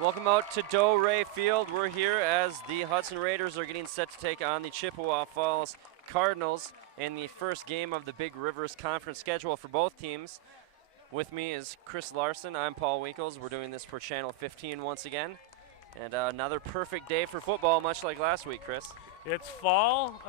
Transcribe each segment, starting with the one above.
Welcome out to Doe Ray Field. We're here as the Hudson Raiders are getting set to take on the Chippewa Falls Cardinals in the first game of the Big Rivers Conference schedule for both teams. With me is Chris Larson. I'm Paul Winkles. We're doing this for Channel 15 once again. And another perfect day for football, much like last week, Chris. It's fall.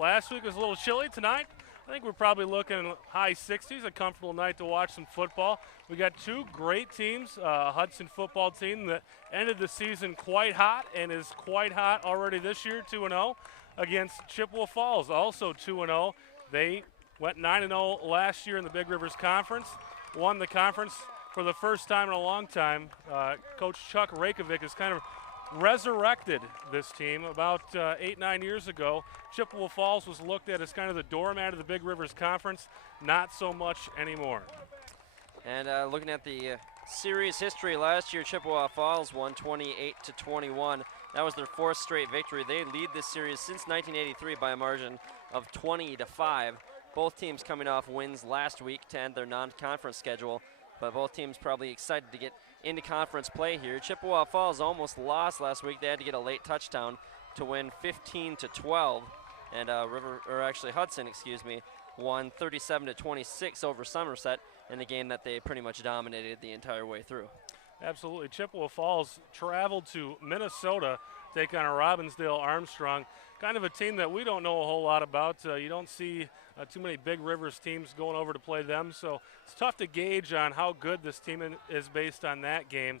Last week was a little chilly. Tonight, I think we're probably looking high 60s, a comfortable night to watch some football. We got two great teams, a Hudson football team that ended the season quite hot and is quite hot already this year, 2-0, against Chippewa Falls, also 2-0. They went 9-0 last year in the Big Rivers Conference, won the conference for the first time in a long time. Coach Chuck Rakovic has kind of resurrected this team. About 8-9 years ago, Chippewa Falls was looked at as kind of the doormat of the Big Rivers Conference. Not so much anymore. And looking at the series history last year, Chippewa Falls won 28-21. That was their fourth straight victory. They lead this series since 1983 by a margin of 20-5. Both teams coming off wins last week to end their non-conference schedule, but both teams probably excited to get into conference play here. Chippewa Falls almost lost last week. They had to get a late touchdown to win 15-12, and Hudson, won 37-26 over Somerset in a game that they pretty much dominated the entire way through. Absolutely. Chippewa Falls traveled to Minnesota to take on a Robbinsdale Armstrong, kind of a team that we don't know a whole lot about. You don't see too many Big Rivers teams going over to play them, so it's tough to gauge on how good this team is based on that game.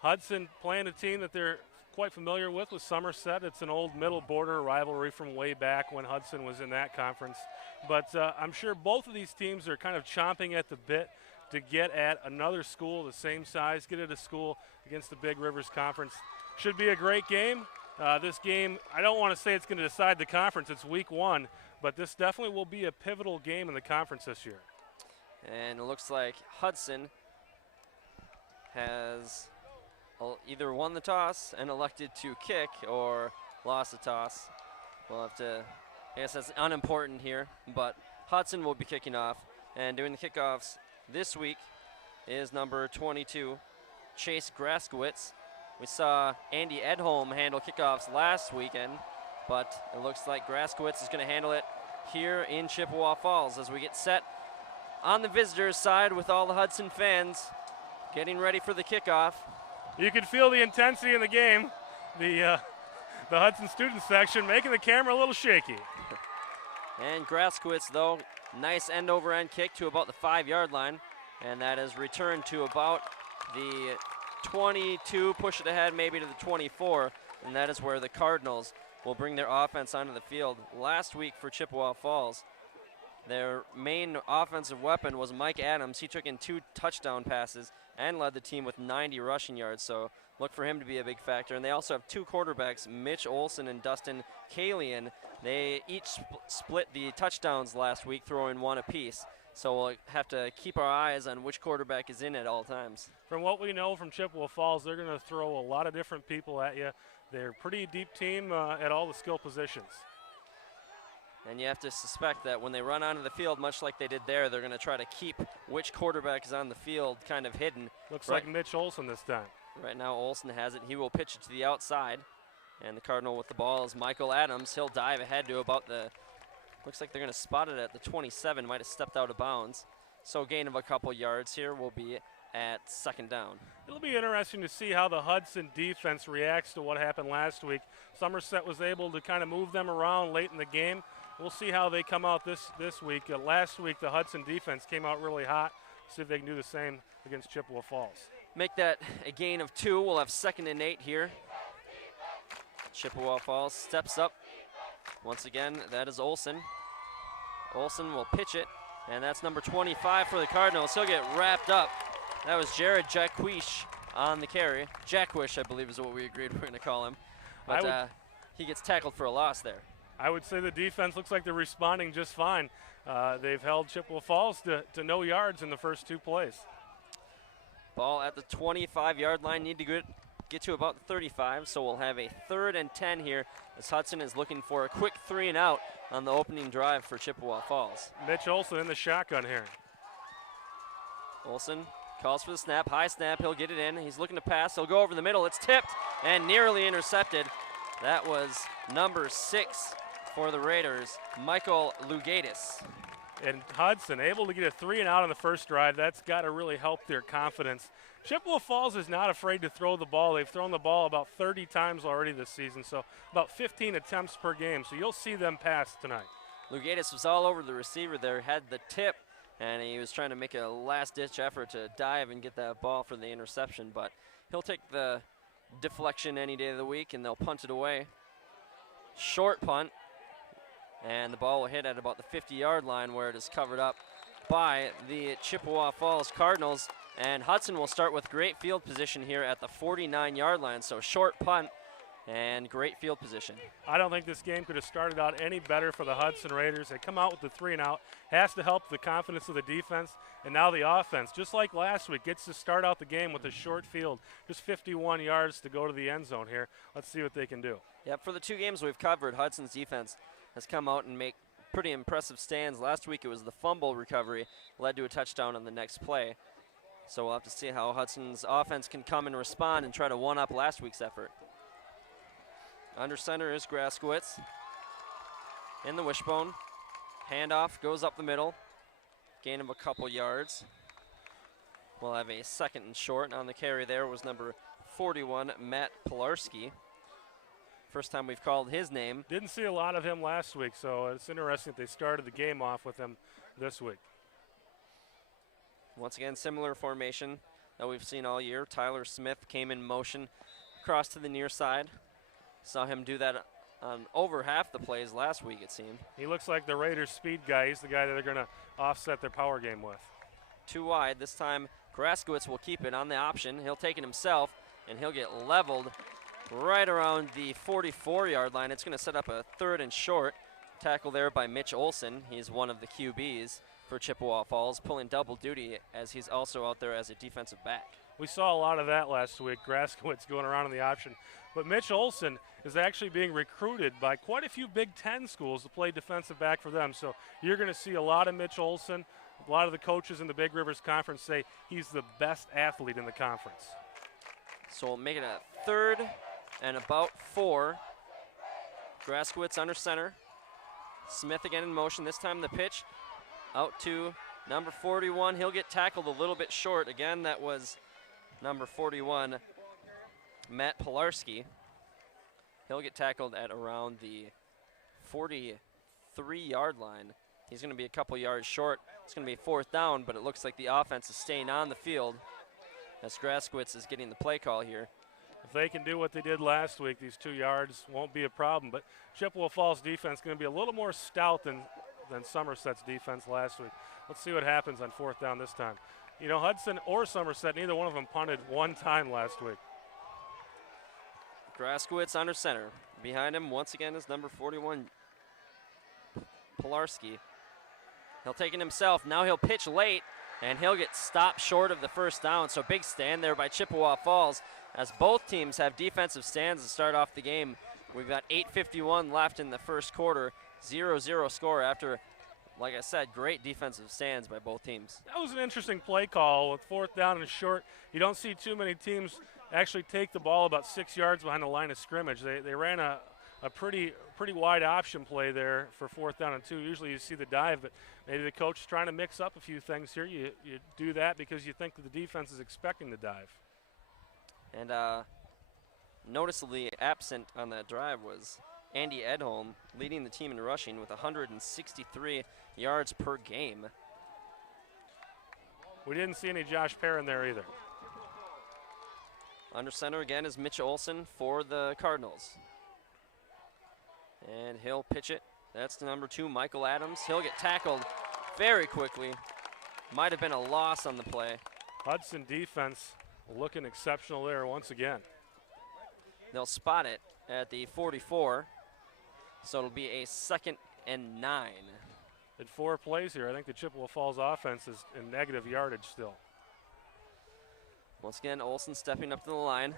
Hudson playing a team that they're quite familiar with Somerset. It's an old middle border rivalry from way back when Hudson was in that conference. But I'm sure both of these teams are kind of chomping at the bit to get at another school the same size, get at a school against the Big Rivers Conference. Should be a great game. This game, I don't want to say it's going to decide the conference. It's week one, but this definitely will be a pivotal game in the conference this year. And it looks like Hudson has either won the toss and elected to kick or lost the toss. We'll have to, I guess that's unimportant here, but Hudson will be kicking off. And doing the kickoffs this week is number 22, Chase Graskowitz. We saw Andy Edholm handle kickoffs last weekend, but it looks like Graskowitz is going to handle it here in Chippewa Falls as we get set on the visitors' side with all the Hudson fans getting ready for the kickoff. You can feel the intensity in the game. The Hudson student section making the camera a little shaky. And Graskowitz, though, nice end-over-end kick to about the 5-yard line, and that is returned to about the 22, push it ahead maybe to the 24, and that is where the Cardinals will bring their offense onto the field. Last week for Chippewa Falls, their main offensive weapon was Mike Adams. He took in 2 touchdown passes and led the team with 90 rushing yards, so look for him to be a big factor. And they also have 2 quarterbacks, Mitch Olson and Dustin Kalian. They each split the touchdowns last week, throwing 1 apiece. So we'll have to keep our eyes on which quarterback is in at all times. From what we know from Chippewa Falls, they're going to throw a lot of different people at you. They're a pretty deep team at all the skill positions. And you have to suspect that when they run onto the field, much like they did there, they're going to try to keep which quarterback is on the field kind of hidden. Looks like Mitch Olson this time. Right now Olson has it. He will pitch it to the outside. And the Cardinal with the ball is Michael Adams. He'll dive ahead to about the, looks like they're going to spot it at the 27, might have stepped out of bounds. So gain of a couple yards here will be at 2nd down. It'll be interesting to see how the Hudson defense reacts to what happened last week. Somerset was able to kind of move them around late in the game. We'll see how they come out this week. Last week, the Hudson defense came out really hot. See if they can do the same against Chippewa Falls. Make that a gain of 2. We'll have 2nd and 8 here. Chippewa Falls steps up. Once again, that is Olson. Olson will pitch it, and that's number 25 for the Cardinals. He'll get wrapped up. That was Jared Jacquish on the carry. Jacquish, I believe, is what we agreed we're going to call him. But he gets tackled for a loss there. I would say the defense looks like they're responding just fine. They've held Chippewa Falls to no yards in the first 2 plays. Ball at the 25-yard line. Need to get to about the 35, so we'll have a 3rd and 10 here as Hudson is looking for a quick 3-and-out on the opening drive for Chippewa Falls. Mitch Olson in the shotgun here. Olson Calls for the snap, high snap, he'll get it in. He's looking to pass, he'll go over the middle. It's tipped and nearly intercepted. That was number 6 for the Raiders, Michael Lugatis. And Hudson able to get a 3 and out on the first drive. That's got to really help their confidence. Chippewa Falls is not afraid to throw the ball. They've thrown the ball about 30 times already this season, so about 15 attempts per game. So you'll see them pass tonight. Lugatis was all over the receiver there, had the tip, and he was trying to make a last-ditch effort to dive and get that ball for the interception, but he'll take the deflection any day of the week, and they'll punt it away. Short punt, and the ball will hit at about the 50-yard line where it is covered up by the Chippewa Falls Cardinals, and Hudson will start with great field position here at the 49-yard line, so short punt and great field position. I don't think this game could have started out any better for the Hudson Raiders. They come out with the 3 and out, has to help the confidence of the defense, and now the offense, just like last week, gets to start out the game with a short field, just 51 yards to go to the end zone here. Let's see what they can do. Yep, for the 2 games we've covered, Hudson's defense has come out and make pretty impressive stands. Last week it was the fumble recovery, led to a touchdown on the next play. So we'll have to see how Hudson's offense can come and respond and try to one-up last week's effort. Under center is Graskowitz. In the wishbone. Handoff goes up the middle. Gain of a couple yards. We'll have a 2nd and short. On the carry there was number 41, Matt Pilarski. First time we've called his name. Didn't see a lot of him last week, so it's interesting that they started the game off with him this week. Once again, similar formation that we've seen all year. Tyler Smith came in motion across to the near side. Saw him do that on over half the plays last week, it seemed. He looks like the Raiders' speed guy. He's the guy that they're going to offset their power game with. 2 wide. This time, Graskowitz will keep it on the option. He'll take it himself, and he'll get leveled right around the 44-yard line. It's going to set up a 3rd and short. Tackle there by Mitch Olson. He's one of the QBs for Chippewa Falls, pulling double duty as he's also out there as a defensive back. We saw a lot of that last week, Graskowitz going around in the option. But Mitch Olson is actually being recruited by quite a few Big Ten schools to play defensive back for them. So you're going to see a lot of Mitch Olson. A lot of the coaches in the Big Rivers Conference say he's the best athlete in the conference. So we'll make it a 3rd and about 4. Graskowitz under center. Smith again in motion. This time the pitch out to number 41. He'll get tackled a little bit short. Again, that was number 41, Matt Pilarski. He'll get tackled at around the 43-yard line. He's going to be a couple yards short. It's going to be 4th down, but it looks like the offense is staying on the field as Graskowitz is getting the play call here. If they can do what they did last week, these 2 yards won't be a problem. But Chippewa Falls defense is going to be a little more stout than Somerset's defense last week. Let's see what happens on 4th down this time. You know, Hudson or Somerset, neither one of them punted 1 time last week. Graskowitz under center. Behind him, once again, is number 41, Pilarski. He'll take it himself. Now he'll pitch late, and he'll get stopped short of the 1st down. So big stand there by Chippewa Falls as both teams have defensive stands to start off the game. We've got 8:51 left in the 1st quarter. 0-0 score after, like I said, great defensive stands by both teams. That was an interesting play call with 4th down and short. You don't see too many teams actually take the ball about 6 yards behind the line of scrimmage. They ran a pretty wide option play there for 4th down and 2. Usually you see the dive, but maybe the coach is trying to mix up a few things here. You do that because you think that the defense is expecting the dive. And noticeably absent on that drive was Andy Edholm, leading the team in rushing with 163 yards per game. We didn't see any Josh Perrin there either. Under center again is Mitch Olson for the Cardinals. And he'll pitch it. That's the number 2, Michael Adams. He'll get tackled very quickly. Might have been a loss on the play. Hudson defense looking exceptional there once again. They'll spot it at the 44. So it'll be a 2nd and 9. In 4 plays here, I think the Chippewa Falls offense is in negative yardage still. Once again, Olson stepping up to the line.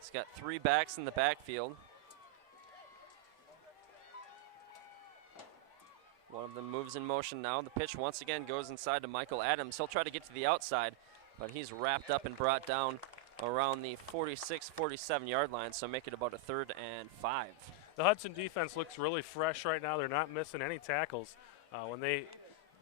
He's got 3 backs in the backfield. One of them moves in motion now. The pitch once again goes inside to Michael Adams. He'll try to get to the outside, but he's wrapped up and brought down around the 46, 47-yard line, so make it about a 3rd and 5. The Hudson defense looks really fresh right now. They're not missing any tackles. When they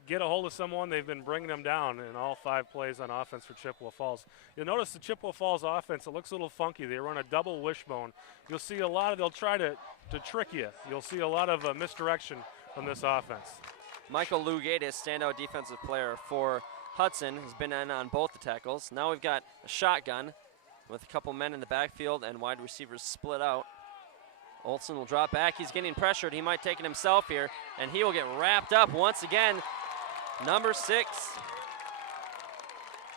get a hold of someone, they've been bringing them down in all 5 plays on offense for Chippewa Falls. You'll notice the Chippewa Falls offense, it looks a little funky. They run a double wishbone. You'll see a lot of, they'll try to trick you. You'll see a lot of misdirection from this offense. Michael Lugatis, standout defensive player for Hudson, has been in on both the tackles. Now we've got a shotgun with a couple men in the backfield and wide receivers split out. Olsen will drop back. He's getting pressured. He might take it himself here, and he will get wrapped up once again. Number 6,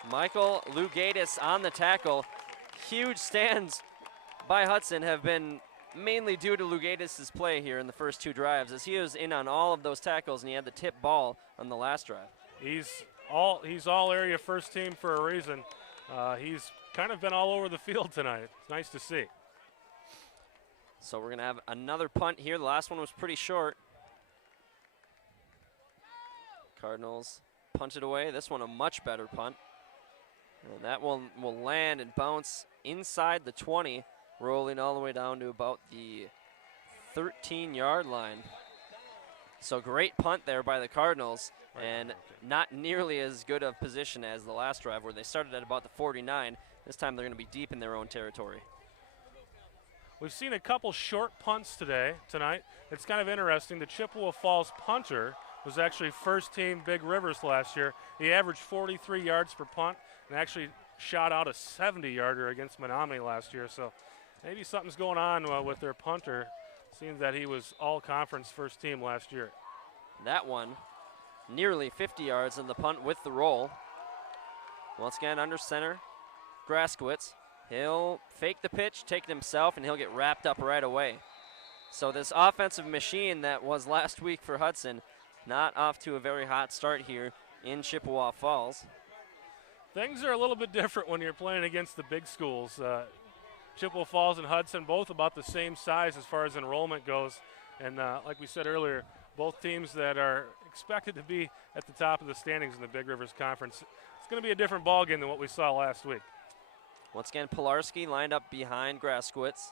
Michael Lugatis on the tackle. Huge stands by Hudson have been mainly due to Lugatis' play here in the first 2 drives, as he was in on all of those tackles, and he had the tip ball on the last drive. He's all area first team for a reason. He's kind of been all over the field tonight. It's nice to see. So we're going to have another punt here. The last one was pretty short. Cardinals punted away. This one a much better punt. And that one will land and bounce inside the 20, rolling all the way down to about the 13-yard line. So great punt there by the Cardinals, and not nearly as good of position as the last drive where they started at about the 49. This time they're going to be deep in their own territory. We've seen a couple short punts tonight. It's kind of interesting. The Chippewa Falls punter was actually first team Big Rivers last year. He averaged 43 yards per punt and actually shot out a 70-yarder against Menominee last year. So maybe something's going on with their punter, seeing that he was all-conference first team last year. That one, nearly 50 yards in the punt with the roll. Once again, under center, Graskowitz. He'll fake the pitch, take it himself, and he'll get wrapped up right away. So this offensive machine that was last week for Hudson, not off to a very hot start here in Chippewa Falls. Things are a little bit different when you're playing against the big schools. Chippewa Falls and Hudson both about the same size as far as enrollment goes. And like we said earlier, both teams that are expected to be at the top of the standings in the Big Rivers Conference. It's going to be a different ballgame than what we saw last week. Once again, Pilarski lined up behind Graskowitz.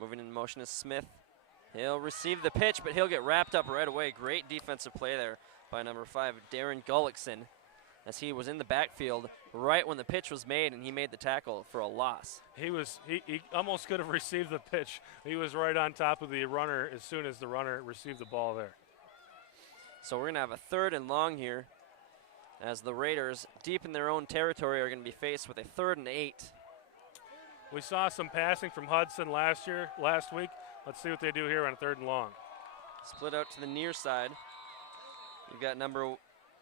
Moving in motion is Smith. He'll receive the pitch, but he'll get wrapped up right away. Great defensive play there by number 5, Darren Gullickson, as he was in the backfield right when the pitch was made, and he made the tackle for a loss. He almost could have received the pitch. He was right on top of the runner as soon as the runner received the ball there. So we're going to have a 3rd and long here, as the Raiders, deep in their own territory, are going to be faced with a 3rd and 8. We saw some passing from Hudson last week. Let's see what they do here on 3rd and long. Split out to the near side. You've got number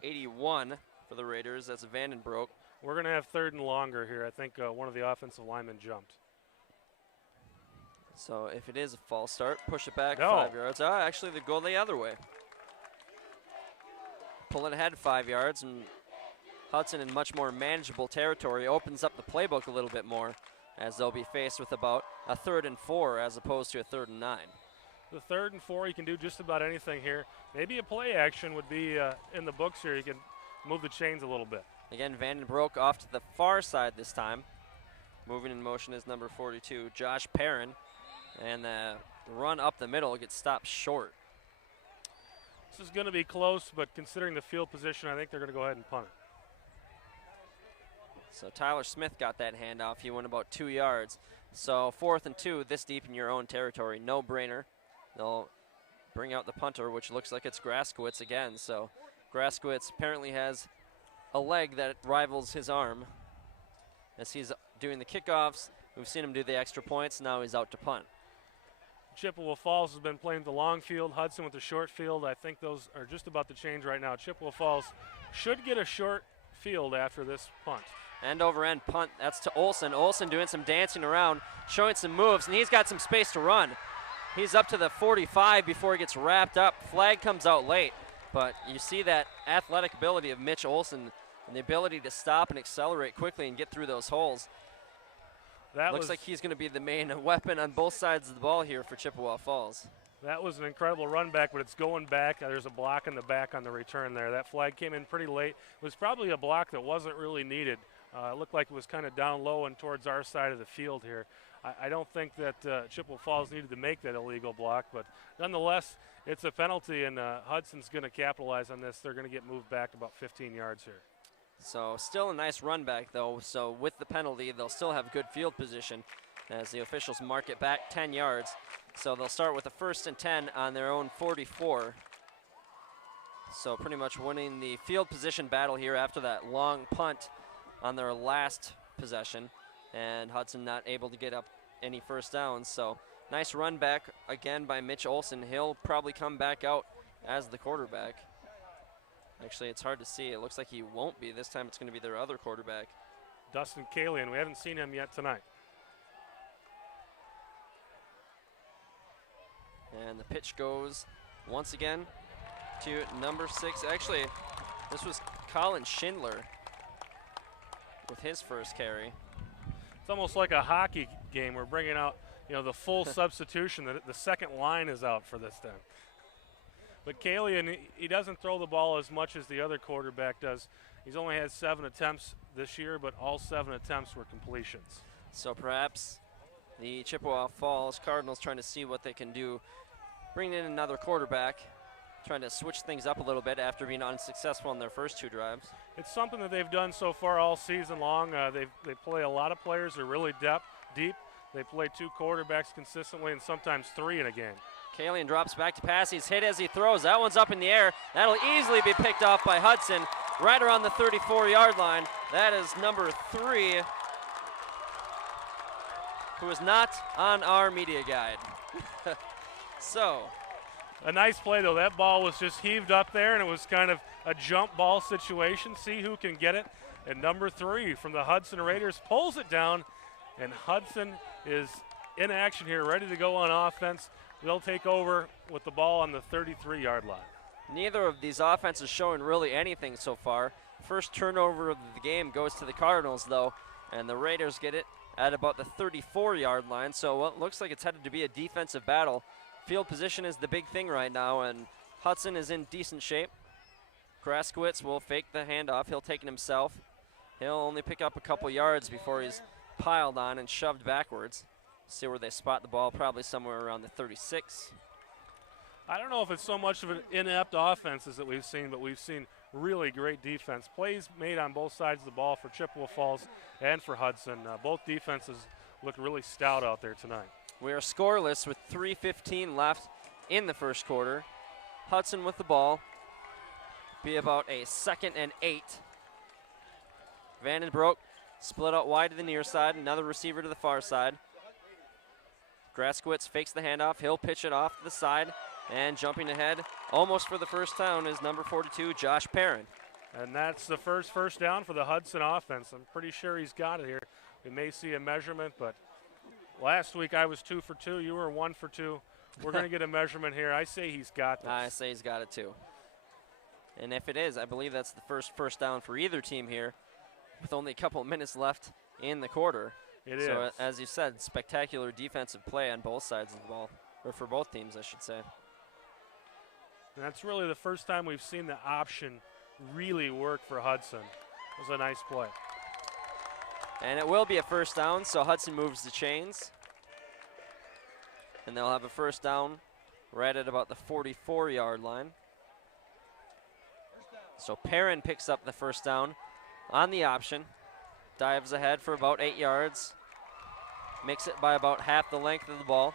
81 for the Raiders. That's Vandenbroek. We're going to have 3rd and longer here. I think one of the offensive linemen jumped. So if it is a false start, push it back No. 5 yards. Actually, they go the other way. Pull it ahead 5 yards, and Hudson, in much more manageable territory, opens up the playbook a little bit more, as they'll be faced with about a 3rd and 4 as opposed to a 3rd and 9. The 3rd and 4, you can do just about anything here. Maybe a play action would be in the books here. You can move the chains a little bit. Again, Vandenbroek off to the far side this time. Moving in motion is number 42, Josh Perrin. And the run up the middle gets stopped short. This is going to be close, but considering the field position, I think they're going to go ahead and punt it. So Tyler Smith got that handoff. He went about 2 yards. So 4th and 2, this deep in your own territory, no brainer. They'll bring out the punter, which looks like it's Graskowitz again. So Graskowitz apparently has a leg that rivals his arm. As he's doing the kickoffs, we've seen him do the extra points. Now he's out to punt. Chippewa Falls has been playing the long field, Hudson with the short field. I think those are just about to change right now. Chippewa Falls should get a short field after this punt. End over end punt. That's to Olsen. Olsen doing some dancing around, showing some moves, and he's got some space to run. He's up to the 45 before he gets wrapped up. Flag comes out late, but you see that athletic ability of Mitch Olsen and the ability to stop and accelerate quickly and get through those holes. Looks like he's going to be the main weapon on both sides of the ball here for Chippewa Falls. That was an incredible run back, but it's going back. There's a block in the back on the return there. That flag came in pretty late. It was probably a block that wasn't really needed. It looked like it was kind of down low and towards our side of the field here. I don't think that Chippewa Falls needed to make that illegal block, but nonetheless, it's a penalty, and Hudson's going to capitalize on this. They're going to get moved back about 15 yards here. So still a nice run back, though. So with the penalty, they'll still have good field position as the officials mark it back 10 yards. So they'll start with a 1st and 10 on their own 44. So pretty much winning the field position battle here after that long punt on their last possession. And Hudson not able to get up any first downs. So nice run back again by Mitch Olson. He'll probably come back out as the quarterback. Actually, it's hard to see. It looks like he won't be. This time it's going to be their other quarterback. Dustin Kalian, we haven't seen him yet tonight. And the pitch goes once again to number 6. Actually, this was Colin Schindler with his first carry. It's almost like a hockey game. We're bringing out, the full substitution. The second line is out for this time. But Kalian, he doesn't throw the ball as much as the other quarterback does. He's only had 7 attempts this year, but all 7 attempts were completions. So perhaps the Chippewa Falls Cardinals trying to see what they can do. Bringing in another quarterback, trying to switch things up a little bit after being unsuccessful in their first 2 drives. It's something that they've done so far all season long. They play a lot of players. They're really deep. They play 2 quarterbacks consistently and sometimes 3 in a game. Kalian drops back to pass. He's hit as he throws. That one's up in the air. That'll easily be picked off by Hudson right around the 34-yard line. That is number 3, who is not on our media guide. So. A nice play, though. That ball was just heaved up there, and it was kind of a jump ball situation. See who can get it. And number 3 from the Hudson Raiders pulls it down, and Hudson is in action here, ready to go on offense. They'll take over with the ball on the 33-yard line. Neither of these offenses showing really anything so far. First turnover of the game goes to the Cardinals, though, and the Raiders get it at about the 34-yard line. So it looks like it's headed to be a defensive battle. Field position is the big thing right now, and Hudson is in decent shape. Graskowitz will fake the handoff. He'll take it himself. He'll only pick up a couple yards before he's piled on and shoved backwards. See where they spot the ball, probably somewhere around the 36. I don't know if it's so much of an inept offenses that we've seen, but we've seen really great defense. Plays made on both sides of the ball for Chippewa Falls and for Hudson. Both defenses look really stout out there tonight. We are scoreless with 3:15 left in the first quarter. Hudson with the ball. Be about a 2nd and 8. Vandenbroek split out wide to the near side. Another receiver to the far side. Graskowitz fakes the handoff. He'll pitch it off to the side. And jumping ahead, almost for the first down, is number 42, Josh Perrin. And that's the first down for the Hudson offense. I'm pretty sure he's got it here. We may see a measurement, but last week I was 2 for 2. You were 1 for 2. We're going to get a measurement here. I say he's got this. I say he's got it too. And if it is, I believe that's the first down for either team here with only a couple of minutes left in the quarter. It is. So as you said, spectacular defensive play on both sides of the ball, or for both teams, I should say. And that's really the first time we've seen the option really work for Hudson. It was a nice play. And it will be a first down, so Hudson moves the chains. And they'll have a first down right at about the 44-yard line. So Perrin picks up the first down on the option. Dives ahead for about 8 yards. Makes it by about half the length of the ball.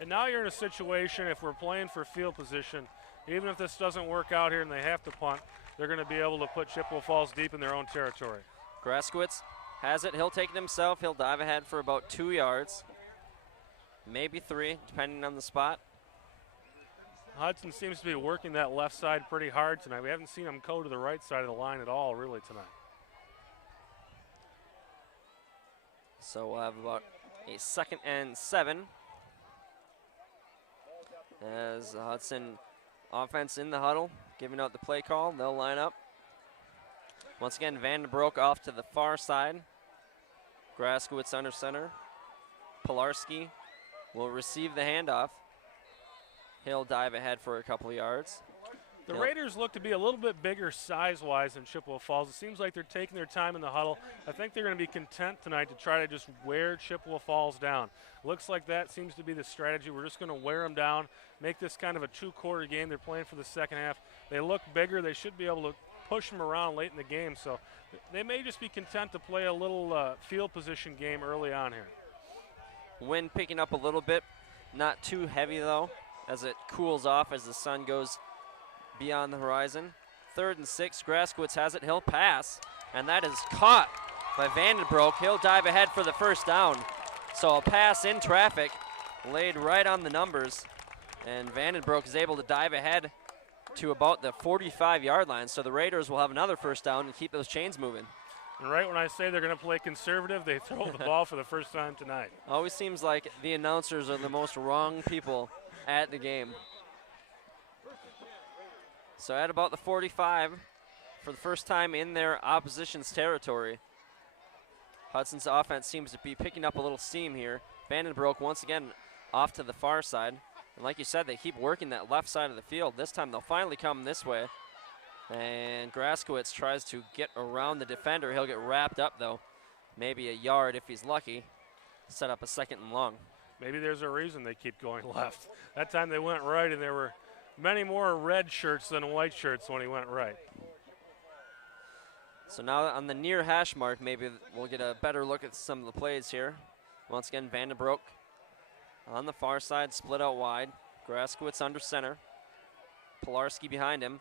And now you're in a situation, if we're playing for field position, even if this doesn't work out here and they have to punt, they're going to be able to put Chippewa Falls deep in their own territory. Graskowitz has it. He'll take it himself. He'll dive ahead for about 2 yards. Maybe 3, depending on the spot. Hudson seems to be working that left side pretty hard tonight. We haven't seen him go to the right side of the line at all, really, tonight. So we'll have about a 2nd and 7. As the Hudson offense in the huddle, giving out the play call. They'll line up. Once again, Vandenbroek off to the far side. Graskowitz under center. Pilarski will receive the handoff. He'll dive ahead for a couple of yards. The Raiders look to be a little bit bigger size-wise than Chippewa Falls. It seems like they're taking their time in the huddle. I think they're going to be content tonight to try to just wear Chippewa Falls down. Looks like that seems to be the strategy. We're just going to wear them down, make this kind of a two-quarter game. They're playing for the second half. They look bigger. They should be able to push them around late in the game. So they may just be content to play a little field position game early on here. Wind picking up a little bit. Not too heavy, though, as it cools off as the sun goes beyond the horizon. 3rd and 6, Graskowitz has it, he'll pass, and that is caught by Vandenbroek. He'll dive ahead for the first down. So a pass in traffic, laid right on the numbers, and Vandenbroek is able to dive ahead to about the 45-yard line, so the Raiders will have another first down and keep those chains moving. And right when I say they're going to play conservative, they throw the ball for the first time tonight. Always seems like the announcers are the most wrong people at the game. So at about the 45, for the first time in their opposition's territory, Hudson's offense seems to be picking up a little steam here. Vandenbroek once again off to the far side. And like you said, they keep working that left side of the field. This time they'll finally come this way. And Graskowitz tries to get around the defender. He'll get wrapped up, though. Maybe a yard if he's lucky. Set up a 2nd and long. Maybe there's a reason they keep going left. That time they went right, and there were many more red shirts than white shirts when he went right. So now on the near hash mark, maybe we'll get a better look at some of the plays here. Once again, Vandenbroek on the far side, split out wide. Graskowitz under center. Pilarski behind him.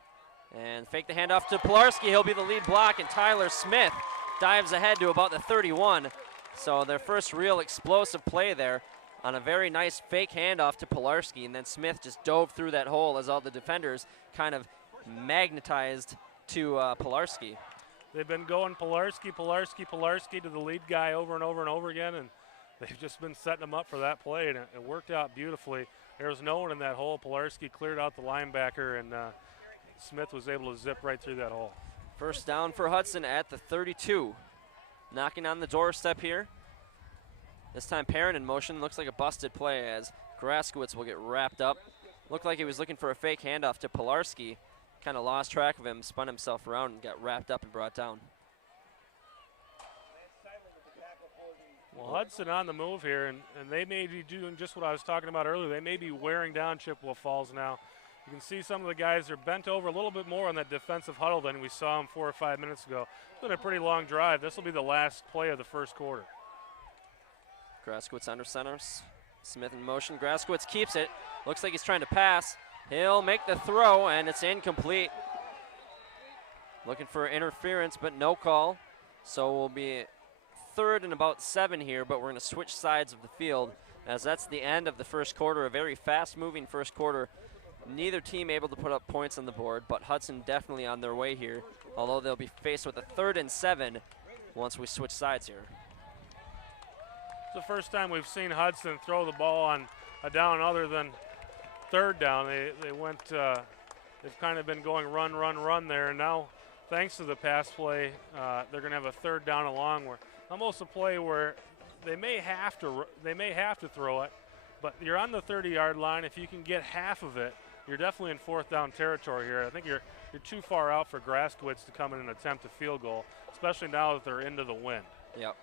And fake the handoff to Pilarski. He'll be the lead block, and Tyler Smith dives ahead to about the 31. So their first real explosive play there on a very nice fake handoff to Pilarski, and then Smith just dove through that hole as all the defenders kind of magnetized to Pilarski. They've been going Pilarski, Pilarski, Pilarski to the lead guy over and over and over again, and they've just been setting him up for that play, and it worked out beautifully. There was no one in that hole. Pilarski cleared out the linebacker, and Smith was able to zip right through that hole. First down for Hudson at the 32. Knocking on the doorstep here. This time Perrin in motion. Looks like a busted play as Graskowitz will get wrapped up. Looked like he was looking for a fake handoff to Pilarski. Kind of lost track of him, spun himself around and got wrapped up and brought down. Well, Hudson on the move here, and they may be doing just what I was talking about earlier. They may be wearing down Chippewa Falls now. You can see some of the guys are bent over a little bit more on that defensive huddle than we saw them 4 or 5 minutes ago. It's been a pretty long drive. This will be the last play of the first quarter. Graskowitz under center. Smith in motion. Graskowitz keeps it. Looks like he's trying to pass. He'll make the throw, and it's incomplete. Looking for interference, but no call. So we'll be 3rd and about 7 here, but we're going to switch sides of the field as that's the end of the first quarter, a very fast-moving first quarter. Neither team able to put up points on the board, but Hudson definitely on their way here, although they'll be faced with a 3rd and 7 once we switch sides here. It's the first time we've seen Hudson throw the ball on a down other than 3rd down. They went, they've kind of been going run, run, run there, and now thanks to the pass play, they're going to have a 3rd down along, where almost a play where they may have to throw it, but you're on the 30-yard line. If you can get half of it, you're definitely in 4th down territory here. I think you're too far out for Graskowitz to come in and attempt a field goal, especially now that they're into the wind. Yep.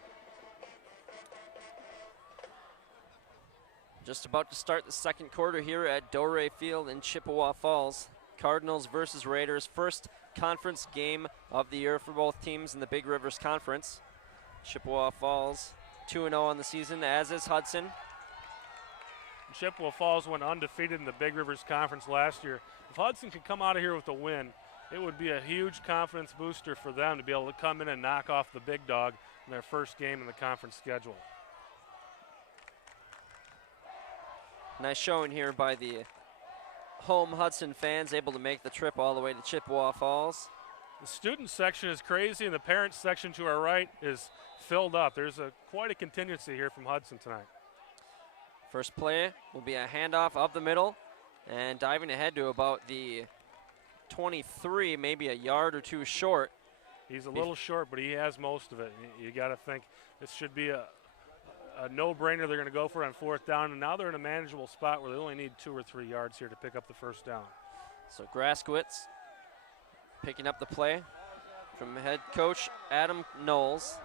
Just about to start the second quarter here at Dore Field in Chippewa Falls. Cardinals versus Raiders, first conference game of the year for both teams in the Big Rivers Conference. Chippewa Falls 2-0 on the season, as is Hudson. Chippewa Falls went undefeated in the Big Rivers Conference last year. If Hudson could come out of here with a win, it would be a huge confidence booster for them to be able to come in and knock off the big dog in their first game in the conference schedule. Nice showing here by the home Hudson fans, able to make the trip all the way to Chippewa Falls. The student section is crazy, and the parents section to our right is filled up. There's quite a contingency here from Hudson tonight. First play will be a handoff up the middle and diving ahead to about the 23, maybe a yard or two short. He's a little short, but he has most of it. You got to think this should be a a no-brainer they're going to go for on 4th down, and now they're in a manageable spot where they only need 2 or 3 yards here to pick up the first down. So Graskowitz picking up the play from head coach Adam Knowles.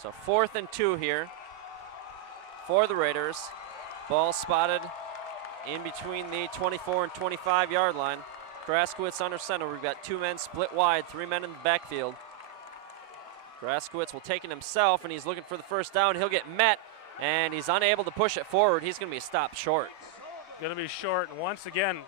So 4th and 2 here for the Raiders. Ball spotted in between the 24 and 25 yard line. Graskowitz under center. We've got 2 men split wide, 3 men in the backfield. Graskowitz will take it himself, and he's looking for the first down. He'll get met, and he's unable to push it forward. He's going to be stopped short. Going to be short, and once again,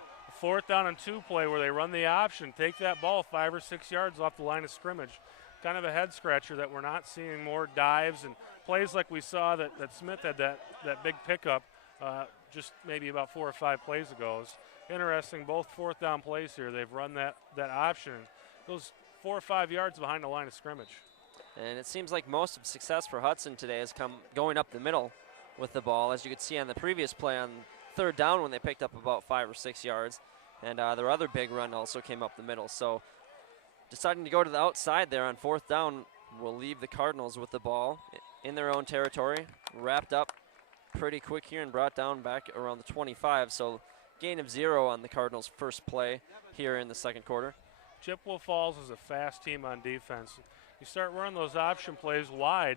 4th down and 2 play where they run the option. Take that ball 5 or 6 yards off the line of scrimmage. Kind of a head scratcher that we're not seeing more dives and plays like we saw that Smith had that big pickup just maybe about 4 or 5 plays ago. It's interesting, both 4th down plays here, they've run that option. Goes 4 or 5 yards behind the line of scrimmage. And it seems like most of success for Hudson today has come going up the middle with the ball, as you could see on the previous play on 3rd down when they picked up about 5 or 6 yards. And their other big run also came up the middle. So deciding to go to the outside there on 4th down will leave the Cardinals with the ball in their own territory. Wrapped up pretty quick here and brought down back around the 25. So gain of 0 on the Cardinals' first play here in the second quarter. Chippewa Falls is a fast team on defense. You start running those option plays wide,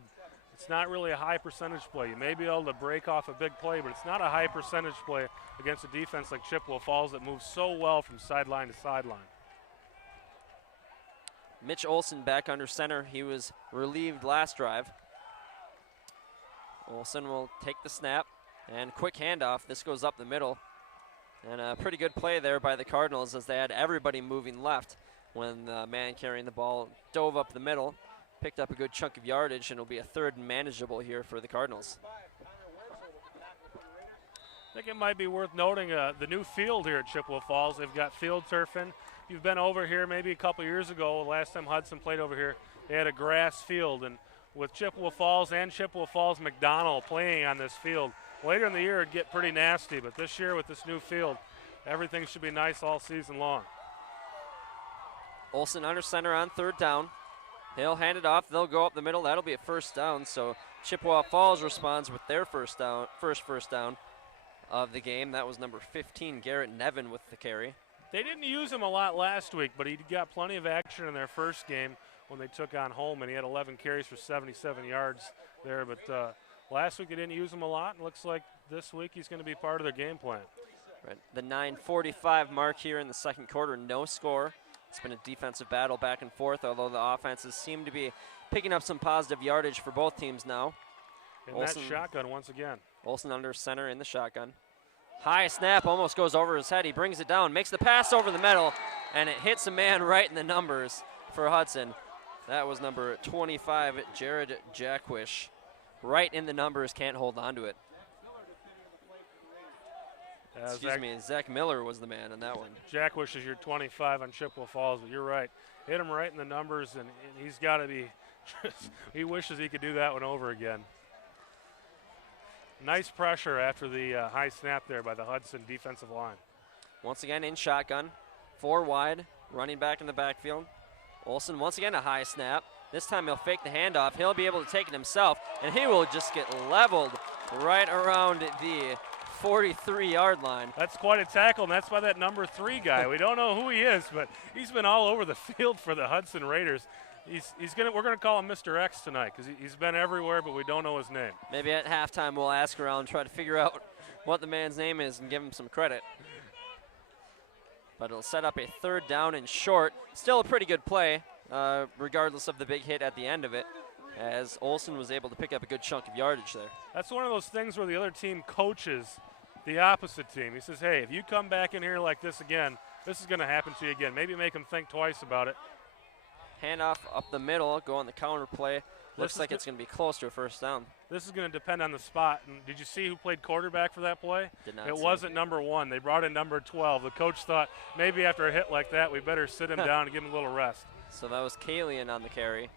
it's not really a high percentage play. You may be able to break off a big play, but it's not a high percentage play against a defense like Chippewa Falls that moves so well from sideline to sideline. Mitch Olson back under center. He was relieved last drive. Olson will take the snap and quick handoff. This goes up the middle. And a pretty good play there by the Cardinals as they had everybody moving left when the man carrying the ball dove up the middle, picked up a good chunk of yardage, and it'll be a 3rd and manageable here for the Cardinals. I think it might be worth noting the new field here at Chippewa Falls. They've got field turfing. If you've been over here maybe a couple years ago, last time Hudson played over here, they had a grass field. And with Chippewa Falls and Chippewa Falls McDonald playing on this field, later in the year it'd get pretty nasty. But this year with this new field, everything should be nice all season long. Olson under center on 3rd down. He'll hand it off. They'll go up the middle. That'll be a first down. So Chippewa Falls responds with their first down of the game. That was number 15, Garrett Nevin, with the carry. They didn't use him a lot last week, but he got plenty of action in their first game when they took on Holman. He had 11 carries for 77 yards there, but last week they didn't use him a lot. And looks like this week he's going to be part of their game plan. Right. The 9:45 mark here in the second quarter, no score. It's been a defensive battle back and forth, although the offenses seem to be picking up some positive yardage for both teams now. And that shotgun once again. Olson under center in the shotgun. High snap, almost goes over his head. He brings it down, makes the pass over the middle, and it hits a man right in the numbers for Hudson. That was number 25, Jared Jackwish. Right in the numbers, can't hold on to it. Zach Miller was the man in that one. Jackwish is your 25 on Chippewa Falls, but you're right. Hit him right in the numbers, and he's got to be, he wishes he could do that one over again. Nice pressure after the high snap there by the Hudson defensive line. Once again in shotgun, 4 wide, running back in the backfield. Olson once again a high snap. This time he'll fake the handoff. He'll be able to take it himself, and he will just get leveled right around the 43-yard line. That's quite a tackle, and that's by that number 3 guy. We don't know who he is, but he's been all over the field for the Hudson Raiders. We're gonna call him Mr. X tonight because he's been everywhere, but we don't know his name. Maybe at halftime we'll ask around and try to figure out what the man's name is and give him some credit. But it'll set up a 3rd down and short. Still a pretty good play, regardless of the big hit at the end of it, as Olson was able to pick up a good chunk of yardage there. That's one of those things where the other team coaches the opposite team. He says, hey, if you come back in here like this again, this is going to happen to you again. Maybe make them think twice about it. Handoff up the middle, go on the counter play. Looks like it's going to be close to a first down. This is going to depend on the spot. And did you see who played quarterback for that play? Did not. It wasn't number 1. They brought in number 12. The coach thought maybe after a hit like that, we better sit him down and give him a little rest. So that was Kalian on the carry.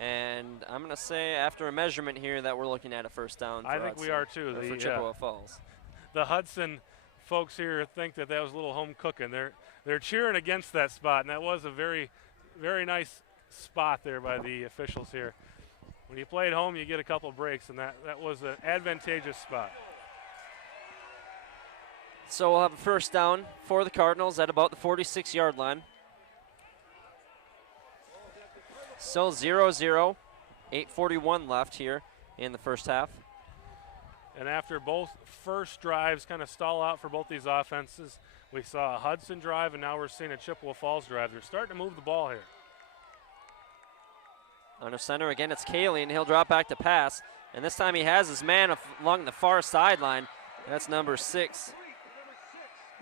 And I'm going to say after a measurement here that we're looking at a first down for I think Hudson, we are too. for Chippewa Falls. The Hudson folks here think that was a little home cooking. They're cheering against that spot, and that was a very, very nice spot there by the officials here. when you play at home, you get a couple breaks, and that was an advantageous spot. So we'll have a first down for the Cardinals at about the 46-yard line. Still 0-0, 8:41 left here in the first half. And after both first drives kind of stall out for both these offenses, we saw a Hudson drive, and now we're seeing a Chippewa Falls drive. They're starting to move the ball here. Under center again, it's Cayley, and he'll drop back to pass. And this time he has his man along the far sideline. That's number 6,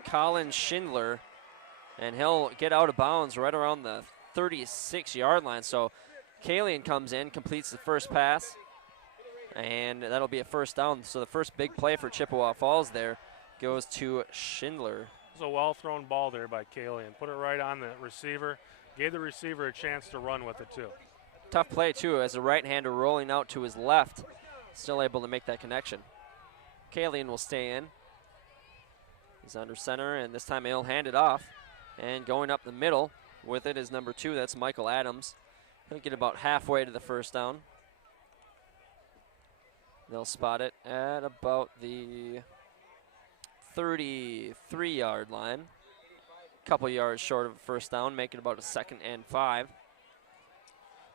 Colin Schindler. And he'll get out of bounds right around the 36-yard line. So Cayley comes in, completes the first pass, and that'll be a first down. So the first big play for Chippewa Falls there goes to Schindler. It was a well-thrown ball there by Cayley, and put it right on the receiver. Gave the receiver a chance to run with it, too. Tough play, too, as a right-hander rolling out to his left. Still able to make that connection. Kalian will stay in. He's under center, and this time he'll hand it off. And going up the middle with it is number 2. That's Michael Adams. He'll get about halfway to the first down. They'll spot it at about the 33-yard line. Couple yards short of a first down, making about a 2nd and 5.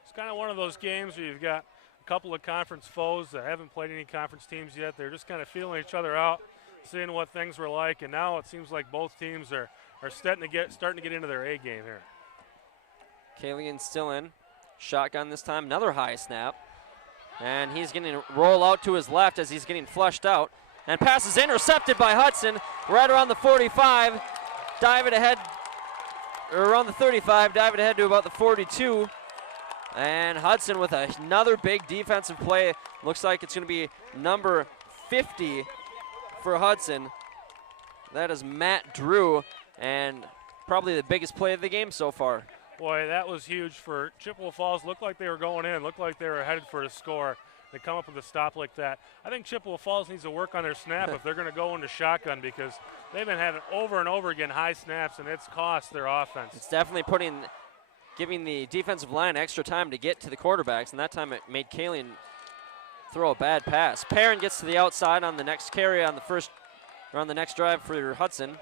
It's kind of one of those games where you've got a couple of conference foes that haven't played any conference teams yet. They're just kind of feeling each other out, seeing what things were like, and now it seems like both teams are starting to get into their A game here. Kalian still in. Shotgun this time, another high snap. And he's going to roll out to his left as he's getting flushed out. And pass is intercepted by Hudson right around the 45. Dive it ahead, or around the 35, dive it ahead to about the 42. And Hudson with another big defensive play. Looks like it's going to be number 50 for Hudson. That is Matt Drew, and probably the biggest play of the game so far. Boy, that was huge for Chippewa Falls. Looked like they were going in, looked like they were headed for a score. They come up with a stop like that. I think Chippewa Falls needs to work on their snap if they're going to go into shotgun, because they've been having over and over again high snaps, and it's cost their offense. It's definitely giving the defensive line extra time to get to the quarterbacks, and that time it made Kalian throw a bad pass. Perrin gets to the outside on the next carry on the next drive for Hudson.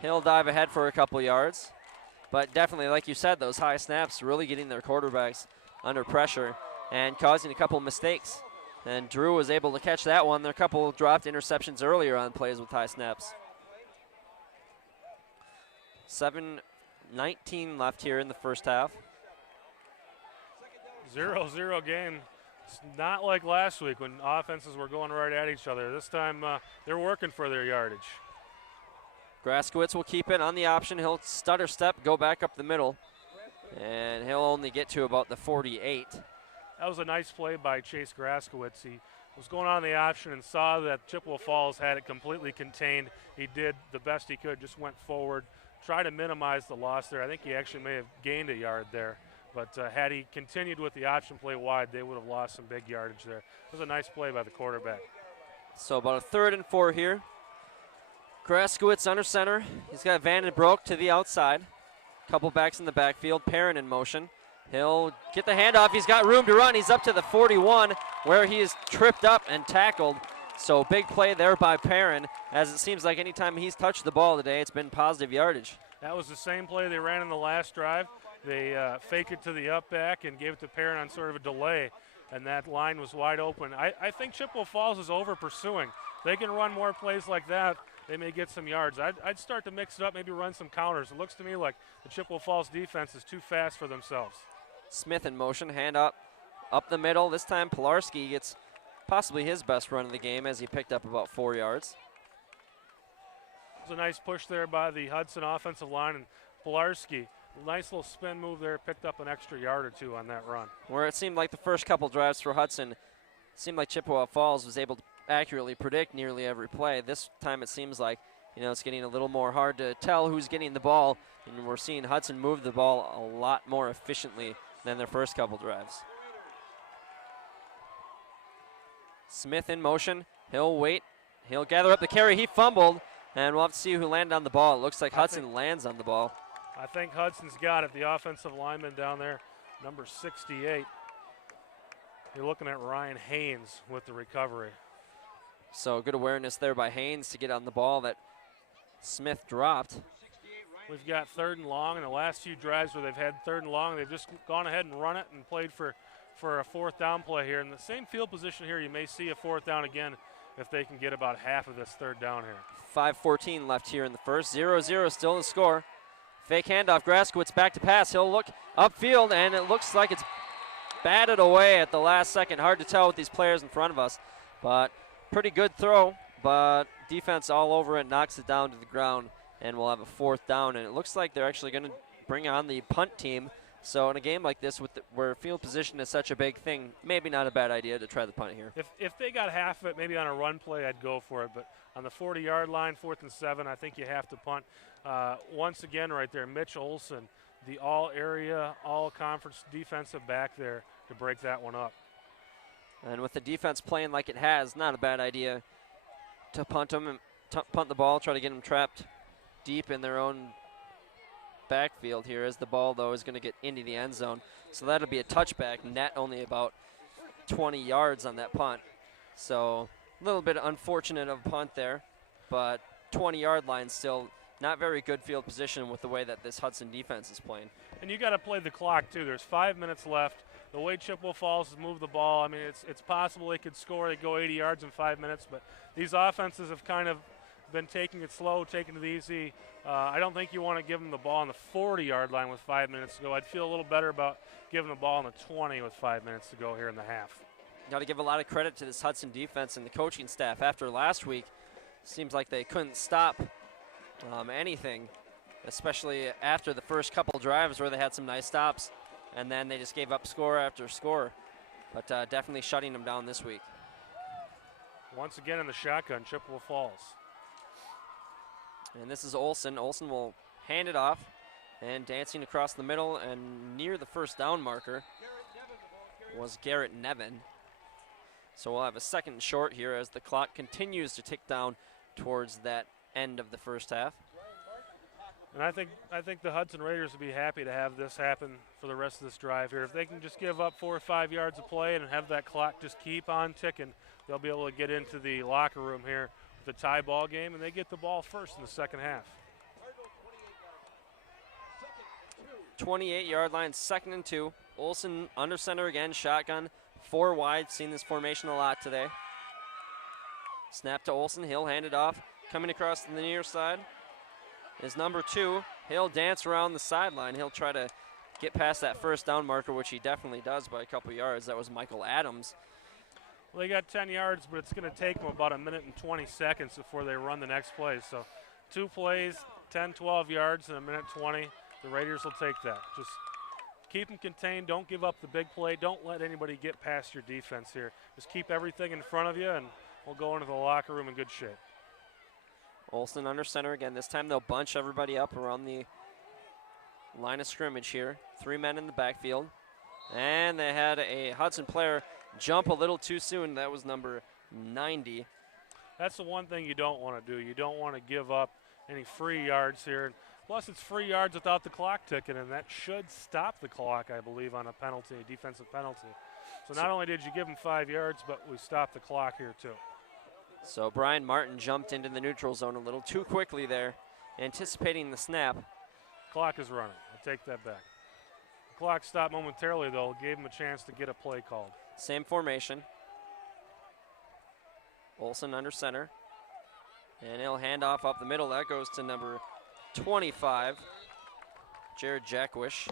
He'll dive ahead for a couple yards. But definitely, like you said, those high snaps really getting their quarterbacks under pressure and causing a couple mistakes. And Drew was able to catch that one. There are a couple dropped interceptions earlier on plays with high snaps. 7:19 left here in the first half. 0-0 game. It's not like last week when offenses were going right at each other. This time they're working for their yardage. Graskowitz will keep it on the option. He'll stutter step, go back up the middle, and he'll only get to about the 48. That was a nice play by Chase Graskowitz. He was going on the option and saw that Chippewa Falls had it completely contained. He did the best he could, just went forward, tried to minimize the loss there. I think he actually may have gained a yard there, but had he continued with the option play wide, they would have lost some big yardage there. It was a nice play by the quarterback. So about a 3rd and 4 here. Graskowitz under center. He's got Vandenbroek to the outside. Couple backs in the backfield. Perrin in motion. He'll get the handoff. He's got room to run. He's up to the 41 where he is tripped up and tackled. So big play there by Perrin, as it seems like anytime he's touched the ball today, it's been positive yardage. That was the same play they ran in the last drive. They faked it to the up back and gave it to Perrin on sort of a delay, and that line was wide open. I think Chippewa Falls is over pursuing. They can run more plays like that. They may get some yards. I'd start to mix it up, maybe run some counters. It looks to me like the Chippewa Falls defense is too fast for themselves. Smith in motion, hand up the middle. This time Pilarski gets possibly his best run of the game as he picked up about 4 yards. It was a nice push there by the Hudson offensive line, and Pilarski, nice little spin move there, picked up an extra yard or 2 on that run. Where it seemed like the first couple drives for Hudson, seemed like Chippewa Falls was able to accurately predict nearly every play. This time it seems like, it's getting a little more hard to tell who's getting the ball, and we're seeing Hudson move the ball a lot more efficiently than their first couple drives. Smith in motion. He'll wait. He'll gather up the carry. He fumbled, and we'll have to see who landed on the ball. It looks like Hudson lands on the ball. I think Hudson's got it, the offensive lineman down there, number 68. You're looking at Ryan Haynes with the recovery. So good awareness there by Haynes to get on the ball that Smith dropped. We've got 3rd and long. In the last few drives where they've had 3rd and long, they've just gone ahead and run it and played for a 4th down play here. In the same field position here, you may see a 4th down again if they can get about half of this 3rd down here. 5:14 left here in the first. 0-0 still in the score. Fake handoff. Graskowitz back to pass. He'll look upfield, and it looks like it's batted away at the last second. Hard to tell with these players in front of us, but pretty good throw. But defense all over it, knocks it down to the ground, and we'll have a 4th down. And it looks like they're actually going to bring on the punt team. So in a game like this, where field position is such a big thing, maybe not a bad idea to try the punt here. If they got half of it, maybe on a run play, I'd go for it. But on the 40-yard line, 4th and 7, I think you have to punt. Once again, right there, Mitch Olson, the all-area, all-conference defensive back there to break that one up. And with the defense playing like it has, not a bad idea to punt them and punt the ball, try to get them trapped deep in their own backfield here, as the ball, though, is going to get into the end zone. So that'll be a touchback, net only about 20 yards on that punt. So a little bit unfortunate of a punt there, but 20-yard line still not very good field position with the way that this Hudson defense is playing. And you got to play the clock, too. There's 5 minutes left. The way Chippewa Falls has moved the ball, I mean, it's possible they could score. They go 80 yards in 5 minutes, but these offenses have kind of been taking it slow, taking it easy. I don't think you want to give them the ball on the 40-yard line with 5 minutes to go. I'd feel a little better about giving the ball on the 20 with 5 minutes to go here in the half. Got to give a lot of credit to this Hudson defense and the coaching staff. After last week, seems like they couldn't stop anything, especially after the first couple drives where they had some nice stops, and then they just gave up score after score. But definitely shutting them down this week. Once again in the shotgun, Chippewa Falls. And this is Olson. Olson will hand it off, and dancing across the middle and near the 1st down marker was Garrett Nevin. So we'll have a 2nd and short here as the clock continues to tick down towards that end of the first half. And I think the Hudson Raiders would be happy to have this happen for the rest of this drive here. If they can just give up 4 or 5 yards of play and have that clock just keep on ticking, they'll be able to get into the locker room here with a tie ball game, and they get the ball first in the second half. 28-yard line, 2nd and 2. Olson under center again, shotgun, 4 wide. Seen this formation a lot today. Snap to Olson, he'll hand it off. Coming across the near side is number 2. He'll dance around the sideline. He'll try to get past that 1st down marker, which he definitely does by a couple yards. That was Michael Adams. Well, they got 10 yards, but it's going to take them about 1 minute and 20 seconds before they run the next play. So 2 plays, 10, 12 yards in 1 minute 20. The Raiders will take that. Just keep them contained. Don't give up the big play. Don't let anybody get past your defense here. Just keep everything in front of you, and we'll go into the locker room in good shape. Olson under center again. This time they'll bunch everybody up around the line of scrimmage here. 3 men in the backfield. And they had a Hudson player jump a little too soon. That was number 90. That's the one thing you don't want to do. You don't want to give up any free yards here. Plus, it's free yards without the clock ticking, and that should stop the clock, I believe, on a penalty, a defensive penalty. So not only did you give them 5 yards, but we stopped the clock here too. So Brian Martin jumped into the neutral zone a little too quickly there, anticipating the snap. Clock is running. I take that back. The clock stopped momentarily, though. Gave him a chance to get a play called. Same formation. Olson under center. And he'll hand off up the middle. That goes to number 25, Jared Jackwish.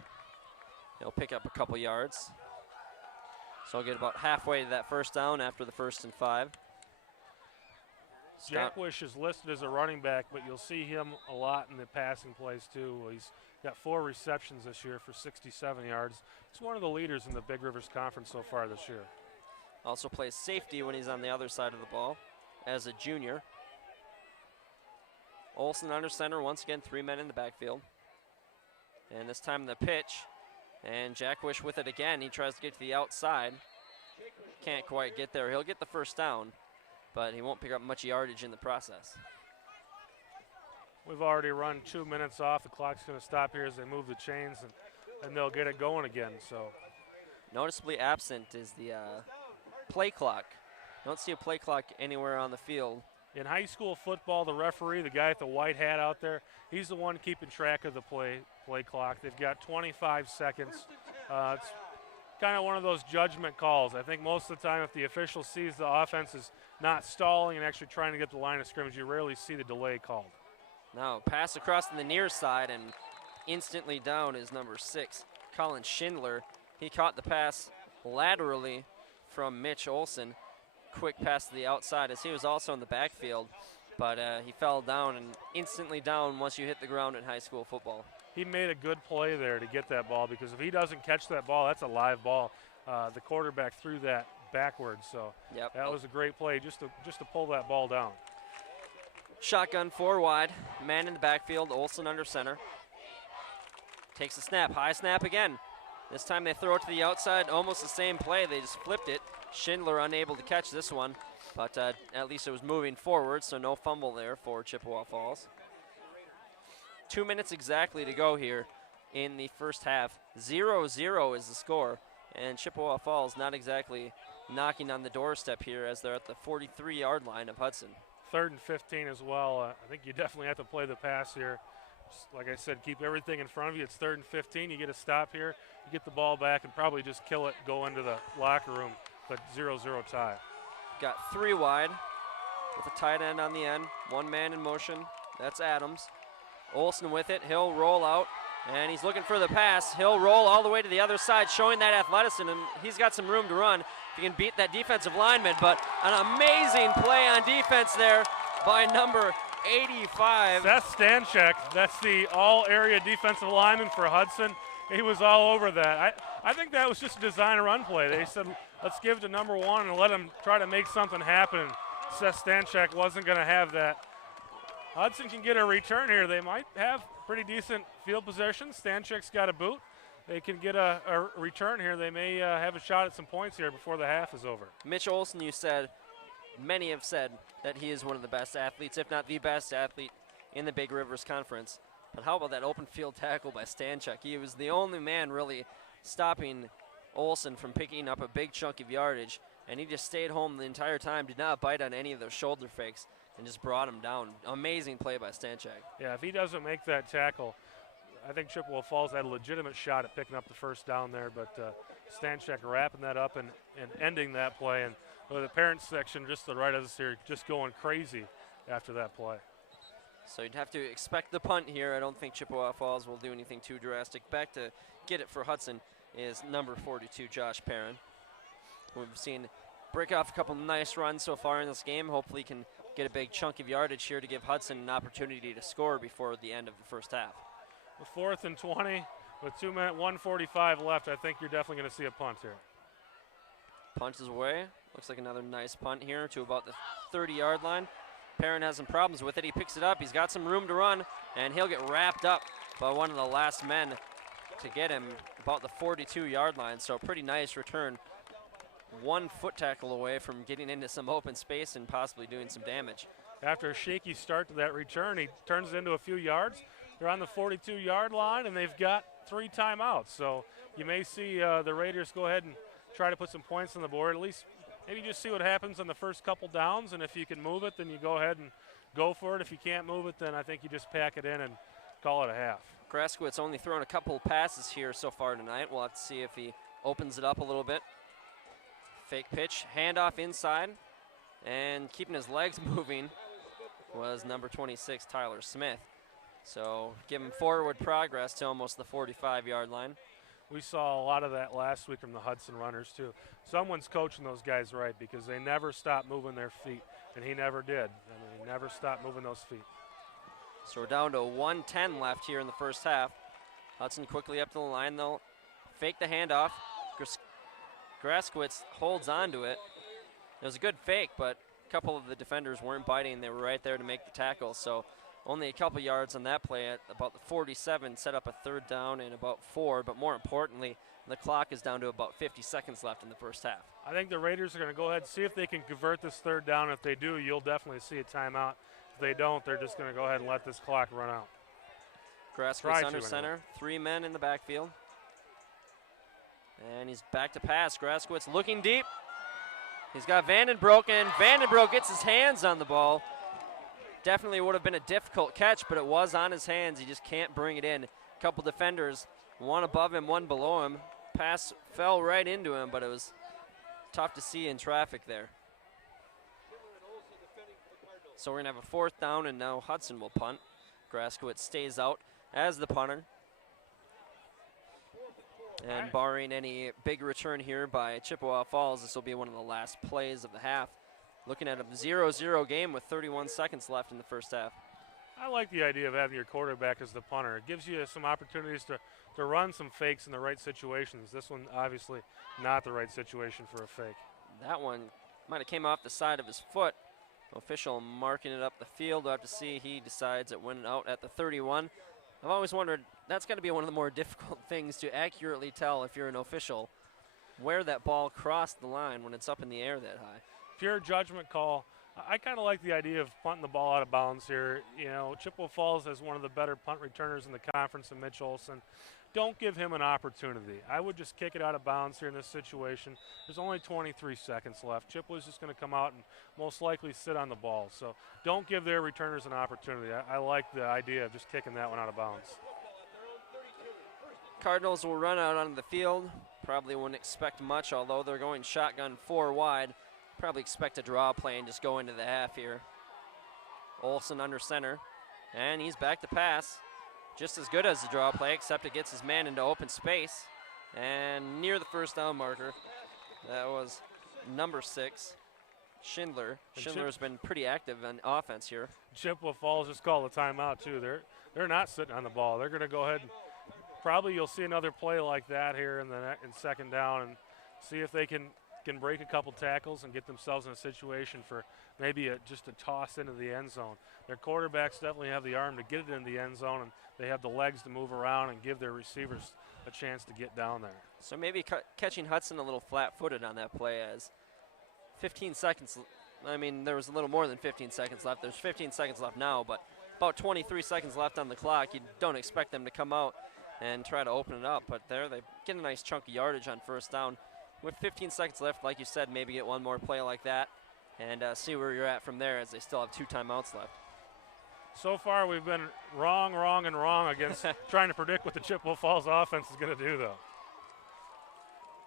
He'll pick up a couple yards. So he'll get about halfway to that 1st down after the 1st and 5. Jackwish is listed as a running back, but you'll see him a lot in the passing plays too. He's got 4 receptions this year for 67 yards. He's one of the leaders in the Big Rivers Conference so far this year. Also plays safety when he's on the other side of the ball as a junior. Olson under center, once again, 3 men in the backfield. And this time the pitch, and Jackwish with it again. He tries to get to the outside. Can't quite get there. He'll get the 1st down, but he won't pick up much yardage in the process. We've already run 2 minutes off. The clock's going to stop here as they move the chains, and they'll get it going again. So Noticeably absent is the play clock. Don't see a play clock anywhere on the field. In high school football, the referee, the guy with the white hat out there, he's the one keeping track of the play clock. They've got 25 seconds. It's kind of one of those judgment calls. I think most of the time if the official sees the offense is not stalling and actually trying to get the line of scrimmage, you rarely see the delay called. Now pass across to the near side, and instantly down is number 6, Colin Schindler. He caught the pass laterally from Mitch Olson. Quick pass to the outside as he was also in the backfield, but he fell down, and instantly down once you hit the ground in high school football. He made a good play there to get that ball, because if he doesn't catch that ball, that's a live ball. The quarterback threw that backwards, so that was a great play just to pull that ball down. Shotgun 4 wide, man in the backfield, Olson under center. Takes a snap, high snap again. This time they throw it to the outside, almost the same play, they just flipped it. Schindler unable to catch this one, but at least it was moving forward, so no fumble there for Chippewa Falls. 2 minutes exactly to go here in the first half. 0-0 is the score, and Chippewa Falls not exactly knocking on the doorstep here as they're at the 43-yard line of Hudson. 3rd and 15 as well. I think you definitely have to play the pass here. Just like I said, keep everything in front of you. It's 3rd and 15. You get a stop here. You get the ball back and probably just kill it, go into the locker room, but 0-0 tie. Got 3 wide with a tight end on the end. 1 man in motion. That's Adams. Olson with it. He'll roll out, and he's looking for the pass. He'll roll all the way to the other side, showing that athleticism, and he's got some room to run. He can beat that defensive lineman, but an amazing play on defense there by number 85. Seth Stanchek, that's the all-area defensive lineman for Hudson. He was all over that. I think that was just a design run play. They said, let's give it to number 1 and let him try to make something happen. Seth Stanchek wasn't going to have that. Hudson can get a return here. They might have pretty decent field possession. Stanchek's got a boot. They can get a return here. They may have a shot at some points here before the half is over. Mitch Olson, you said, many have said that he is one of the best athletes, if not the best athlete in the Big Rivers Conference. But how about that open field tackle by Stanchek? He was the only man really stopping Olson from picking up a big chunk of yardage, and he just stayed home the entire time, did not bite on any of those shoulder fakes, and just brought him down. Amazing play by Stanchek. Yeah, if he doesn't make that tackle, I think Chippewa Falls had a legitimate shot at picking up the first down there, but Stanchek wrapping that up and ending that play. And the parents section just to the right of us here just going crazy after that play. So you'd have to expect the punt here. I don't think Chippewa Falls will do anything too drastic. Back to get it for Hudson is number 42, Josh Perrin, who we've seen break off a couple nice runs so far in this game. Hopefully he can get a big chunk of yardage here to give Hudson an opportunity to score before the end of the first half. With 4th and 20, with 2 minutes, 1:45 left, I think you're definitely going to see a punt here. Punches away. Looks like another nice punt here to about the 30-yard line. Perrin has some problems with it. He picks it up. He's got some room to run, and he'll get wrapped up by one of the last men to get him about the 42-yard line. So pretty nice return. 1 foot tackle away from getting into some open space and possibly doing some damage. After a shaky start to that return, he turns it into a few yards. They're on the 42-yard line, and they've got 3 timeouts. So you may see the Raiders go ahead and try to put some points on the board, at least maybe just see what happens on the first couple downs, and if you can move it, then you go ahead and go for it. If you can't move it, then I think you just pack it in and call it a half. Graskowitz only thrown a couple passes here so far tonight. We'll have to see if he opens it up a little bit. Fake pitch, handoff inside, and keeping his legs moving was number 26, Tyler Smith. So give him forward progress to almost the 45-yard line. We saw a lot of that last week from the Hudson runners, too. Someone's coaching those guys right because they never stop moving their feet, and he never did. I mean, he never stopped moving those feet. So we're down to 1:10 left here in the first half. Hudson quickly up to the line. They'll fake the handoff. Graskowitz holds on to it. It was a good fake, but a couple of the defenders weren't biting. They were right there to make the tackle. So only a couple yards on that play at about the 47, set up a 3rd down and about 4. But more importantly, the clock is down to about 50 seconds left in the first half. I think the Raiders are going to go ahead and see if they can convert this 3rd down. If they do, you'll definitely see a timeout. If they don't, they're just going to go ahead and let this clock run out. Graskowitz under center, 3 men in the backfield. And he's back to pass. Graskowitz looking deep. He's got Vandenbroek, and Vandenbroek gets his hands on the ball. Definitely would have been a difficult catch, but it was on his hands. He just can't bring it in. A couple defenders, one above him, one below him. Pass fell right into him, but it was tough to see in traffic there. So we're going to have a 4th down, and now Hudson will punt. Graskowitz stays out as the punter. And barring any big return here by Chippewa Falls, this will be one of the last plays of the half. Looking at a 0-0 game with 31 seconds left in the first half. I like the idea of having your quarterback as the punter. It gives you some opportunities to run some fakes in the right situations. This one, obviously, not the right situation for a fake. That one might have came off the side of his foot. Official marking it up the field. We'll have to see. He decides it went out at the 31. I've always wondered, that's got to be one of the more difficult things to accurately tell if you're an official, where that ball crossed the line when it's up in the air that high. Pure judgment call. I kind of like the idea of punting the ball out of bounds here. You know, Chippewa Falls has one of the better punt returners in the conference, and Mitch Olson. Don't give him an opportunity. I would just kick it out of bounds here in this situation. There's only 23 seconds left. Chippewa's just going to come out and most likely sit on the ball. So don't give their returners an opportunity. I like the idea of just kicking that one out of bounds. Cardinals will run out onto the field. Probably wouldn't expect much, although they're going shotgun 4 wide. Probably expect a draw play and just go into the half here. Olson under center, and he's back to pass. Just as good as the draw play, except it gets his man into open space. And near the first down marker, that was number 6, Schindler. Schindler's been pretty active on offense here. Chippewa Falls just called a timeout too. They're not sitting on the ball. They're going to go ahead and probably you'll see another play like that here in second down and see if they can break a couple tackles and get themselves in a situation for maybe just a toss into the end zone. Their quarterbacks definitely have the arm to get it in the end zone, and they have the legs to move around and give their receivers a chance to get down there. So maybe catching Hudson a little flat-footed on that play as 15 seconds. I mean, there was a little more than 15 seconds left. There's 15 seconds left now, but about 23 seconds left on the clock. You don't expect them to come out and try to open it up, but there they get a nice chunk of yardage on first down. With 15 seconds left, like you said, maybe get one more play like that and see where you're at from there as they still have 2 timeouts left. So far, we've been wrong against trying to predict what the Chippewa Falls offense is going to do, though.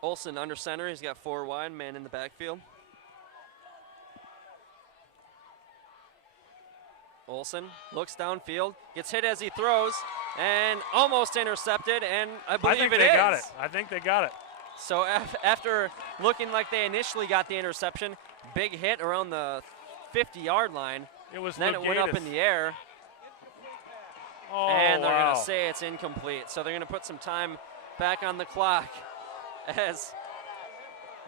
Olson under center. He's got 4 wide, man in the backfield. Olson looks downfield, gets hit as he throws, and almost intercepted, and I believe I think it they is. got it. I think they got it. So after looking like they initially got the interception, big hit around the 50-yard line. It was then it went up in the air. Oh, and they're wow. going to say it's incomplete. So they're going to put some time back on the clock as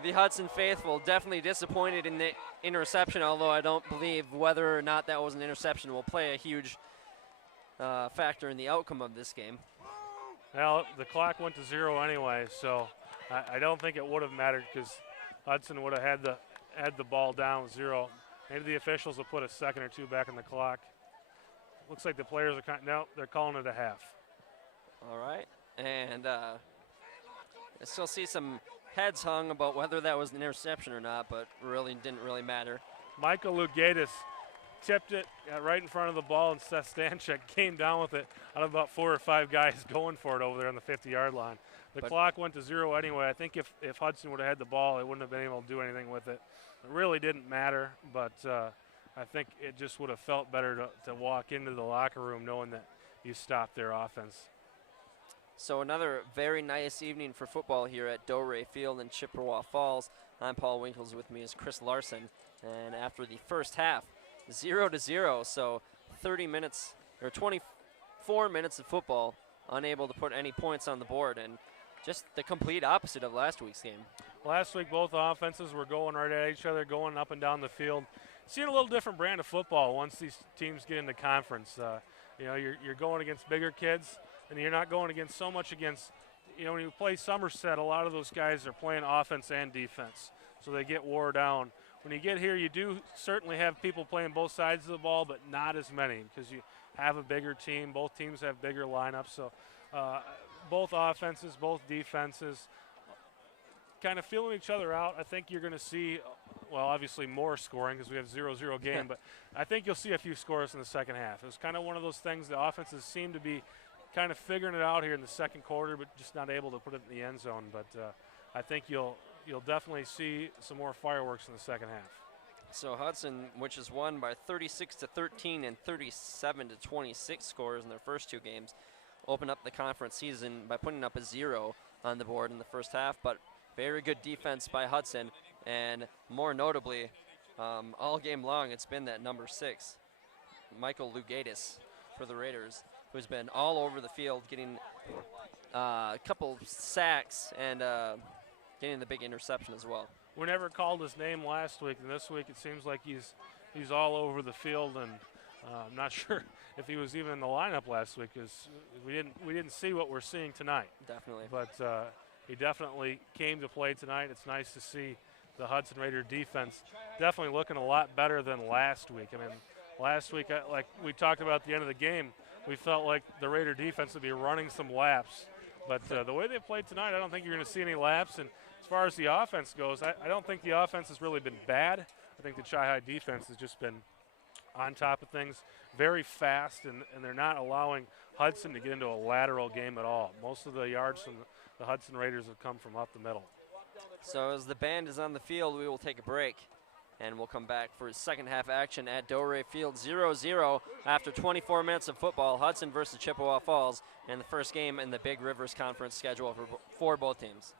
the Hudson faithful definitely disappointed in the interception, although I don't believe whether or not that was an interception will play a huge factor in the outcome of this game. Well, the clock went to 0 anyway, so I don't think it would have mattered because Hudson would have had the ball down with 0. Maybe the officials will put a second or 2 back on the clock. Looks like the players are no, they're calling it a half. All right, and I still see some heads hung about whether that was an interception or not, but really didn't really matter. Michael Lugatis tipped it right in front of the ball, and Seth Stanchek came down with it out of about 4 or 5 guys going for it over there on the 50-yard line. The clock went to 0 anyway. I think if Hudson would have had the ball, they wouldn't have been able to do anything with it. It really didn't matter, but I think it just would have felt better to walk into the locker room knowing that you stopped their offense. So another very nice evening for football here at Doray Field in Chippewa Falls. I'm Paul Winkles. With me is Chris Larson. And after the first half, 0-0, so 30 minutes or 24 minutes of football, unable to put any points on the board, and just the complete opposite of last week's game. Last week, both offenses were going right at each other, going up and down the field. Seeing a little different brand of football once these teams get into conference. You know, you're going against bigger kids, and you're not going against so much against, you know, when you play Somerset, a lot of those guys are playing offense and defense, so they get wore down. When you get here, you do certainly have people playing both sides of the ball, but not as many because you have a bigger team. Both teams have bigger lineups, so both offenses, both defenses, kind of feeling each other out. I think you're going to see, well, obviously more scoring because we have 0-0 game, but I think you'll see a few scores in the second half. It was kind of one of those things the offenses seem to be kind of figuring it out here in the second quarter, but just not able to put it in the end zone. But I think you'll definitely see some more fireworks in the second half. So Hudson, which has won by 36-13 and 37-26 scores in their first two games, opened up the conference season by putting up a 0 on the board in the first half, but very good defense by Hudson, and more notably, all game long it's been that number 6, Michael Lugatis for the Raiders, who's been all over the field getting a couple sacks and getting the big interception as well. We never called his name last week, and this week it seems like he's all over the field, and I'm not sure if he was even in the lineup last week because we didn't see what we're seeing tonight. Definitely. But he definitely came to play tonight. It's nice to see the Hudson Raider defense definitely looking a lot better than last week. I mean, last week, like we talked about at the end of the game, we felt like the Raider defense would be running some laps. But the way they played tonight, I don't think you're going to see any laps. And as far as the offense goes, I don't think the offense has really been bad. I think the Chi-High defense has just been on top of things, very fast, and they're not allowing Hudson to get into a lateral game at all. Most of the yards from the Hudson Raiders have come from up the middle. So as the band is on the field, we will take a break, and we'll come back for second half action at Doray Field. 0-0 after 24 minutes of football. Hudson versus Chippewa Falls, and the first game in the Big Rivers Conference schedule for both teams.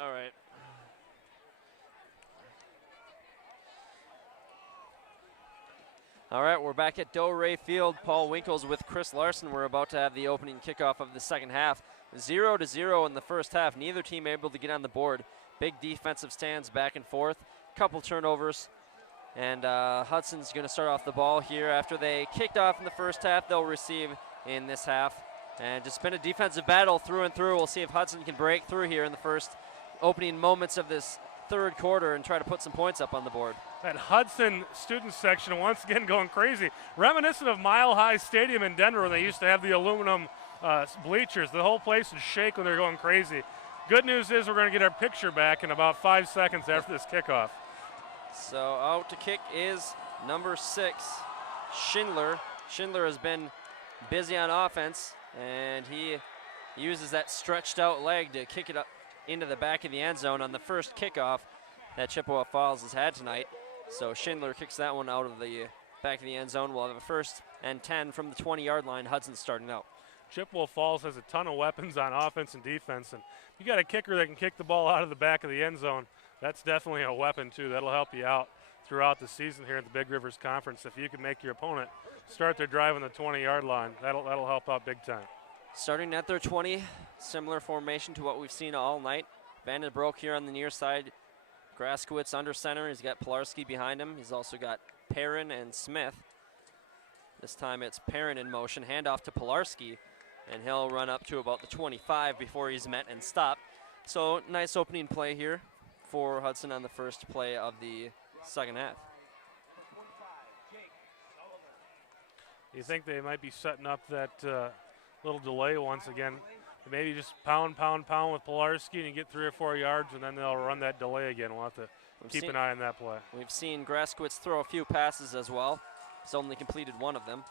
All right. All right, we're back at Doray Field. Paul Winkles with Chris Larson. We're about to have the opening kickoff of the second half. 0-0 in the first half. Neither team able to get on the board. Big defensive stands back and forth. Couple turnovers. And Hudson's going to start off the ball here. After they kicked off in the first half, they'll receive in this half. And just been a defensive battle through and through. We'll see if Hudson can break through here in the first opening moments of this third quarter and try to put some points up on the board. That Hudson student section once again going crazy. Reminiscent of Mile High Stadium in Denver when they used to have the aluminum bleachers. The whole place would shake when they're going crazy. Good news is we're going to get our picture back in about 5 seconds after this kickoff. So out to kick is number 6, Schindler. Schindler has been busy on offense, and he uses that stretched out leg to kick it up into the back of the end zone on the first kickoff that Chippewa Falls has had tonight. So Schindler kicks that one out of the back of the end zone. We'll have a 1st and 10 from the 20-yard line. Hudson's starting out. Chippewa Falls has a ton of weapons on offense and defense, and you got a kicker that can kick the ball out of the back of the end zone. That's definitely a weapon too. That'll help you out throughout the season here at the Big Rivers Conference. If you can make your opponent start their drive on the 20-yard line, that'll help out big time. Starting at their 20, similar formation to what we've seen all night. Vandenbroek here on the near side. Graskowitz under center. He's got Pilarski behind him. He's also got Perrin and Smith. This time it's Perrin in motion. Handoff to Pilarski, and he'll run up to about the 25 before he's met and stopped. So nice opening play here for Hudson on the first play of the second half. You think they might be setting up that little delay once again? Maybe just pound with Pilarski and you get 3 or 4 yards, and then they'll run that delay again. We'll have to keep an eye on that play. We've seen Graskowitz throw a few passes as well. He's only completed one of them.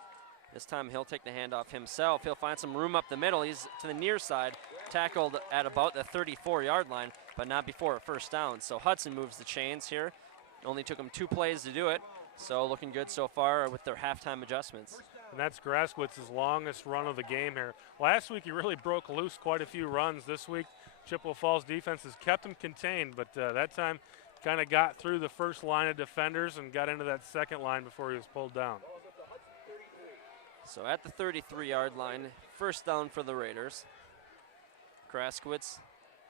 This time he'll take the handoff himself. He'll find some room up the middle. He's to the near side, tackled at about the 34-yard line, but not before a first down. So Hudson moves the chains here. Only took him 2 plays to do it. So looking good so far with their halftime adjustments. And that's Graskowitz's longest run of the game here. Last week he really broke loose quite a few runs. This week Chippewa Falls defense has kept him contained, but that time kind of got through the first line of defenders and got into that second line before he was pulled down. So at the 33-yard line, first down for the Raiders. Graskowitz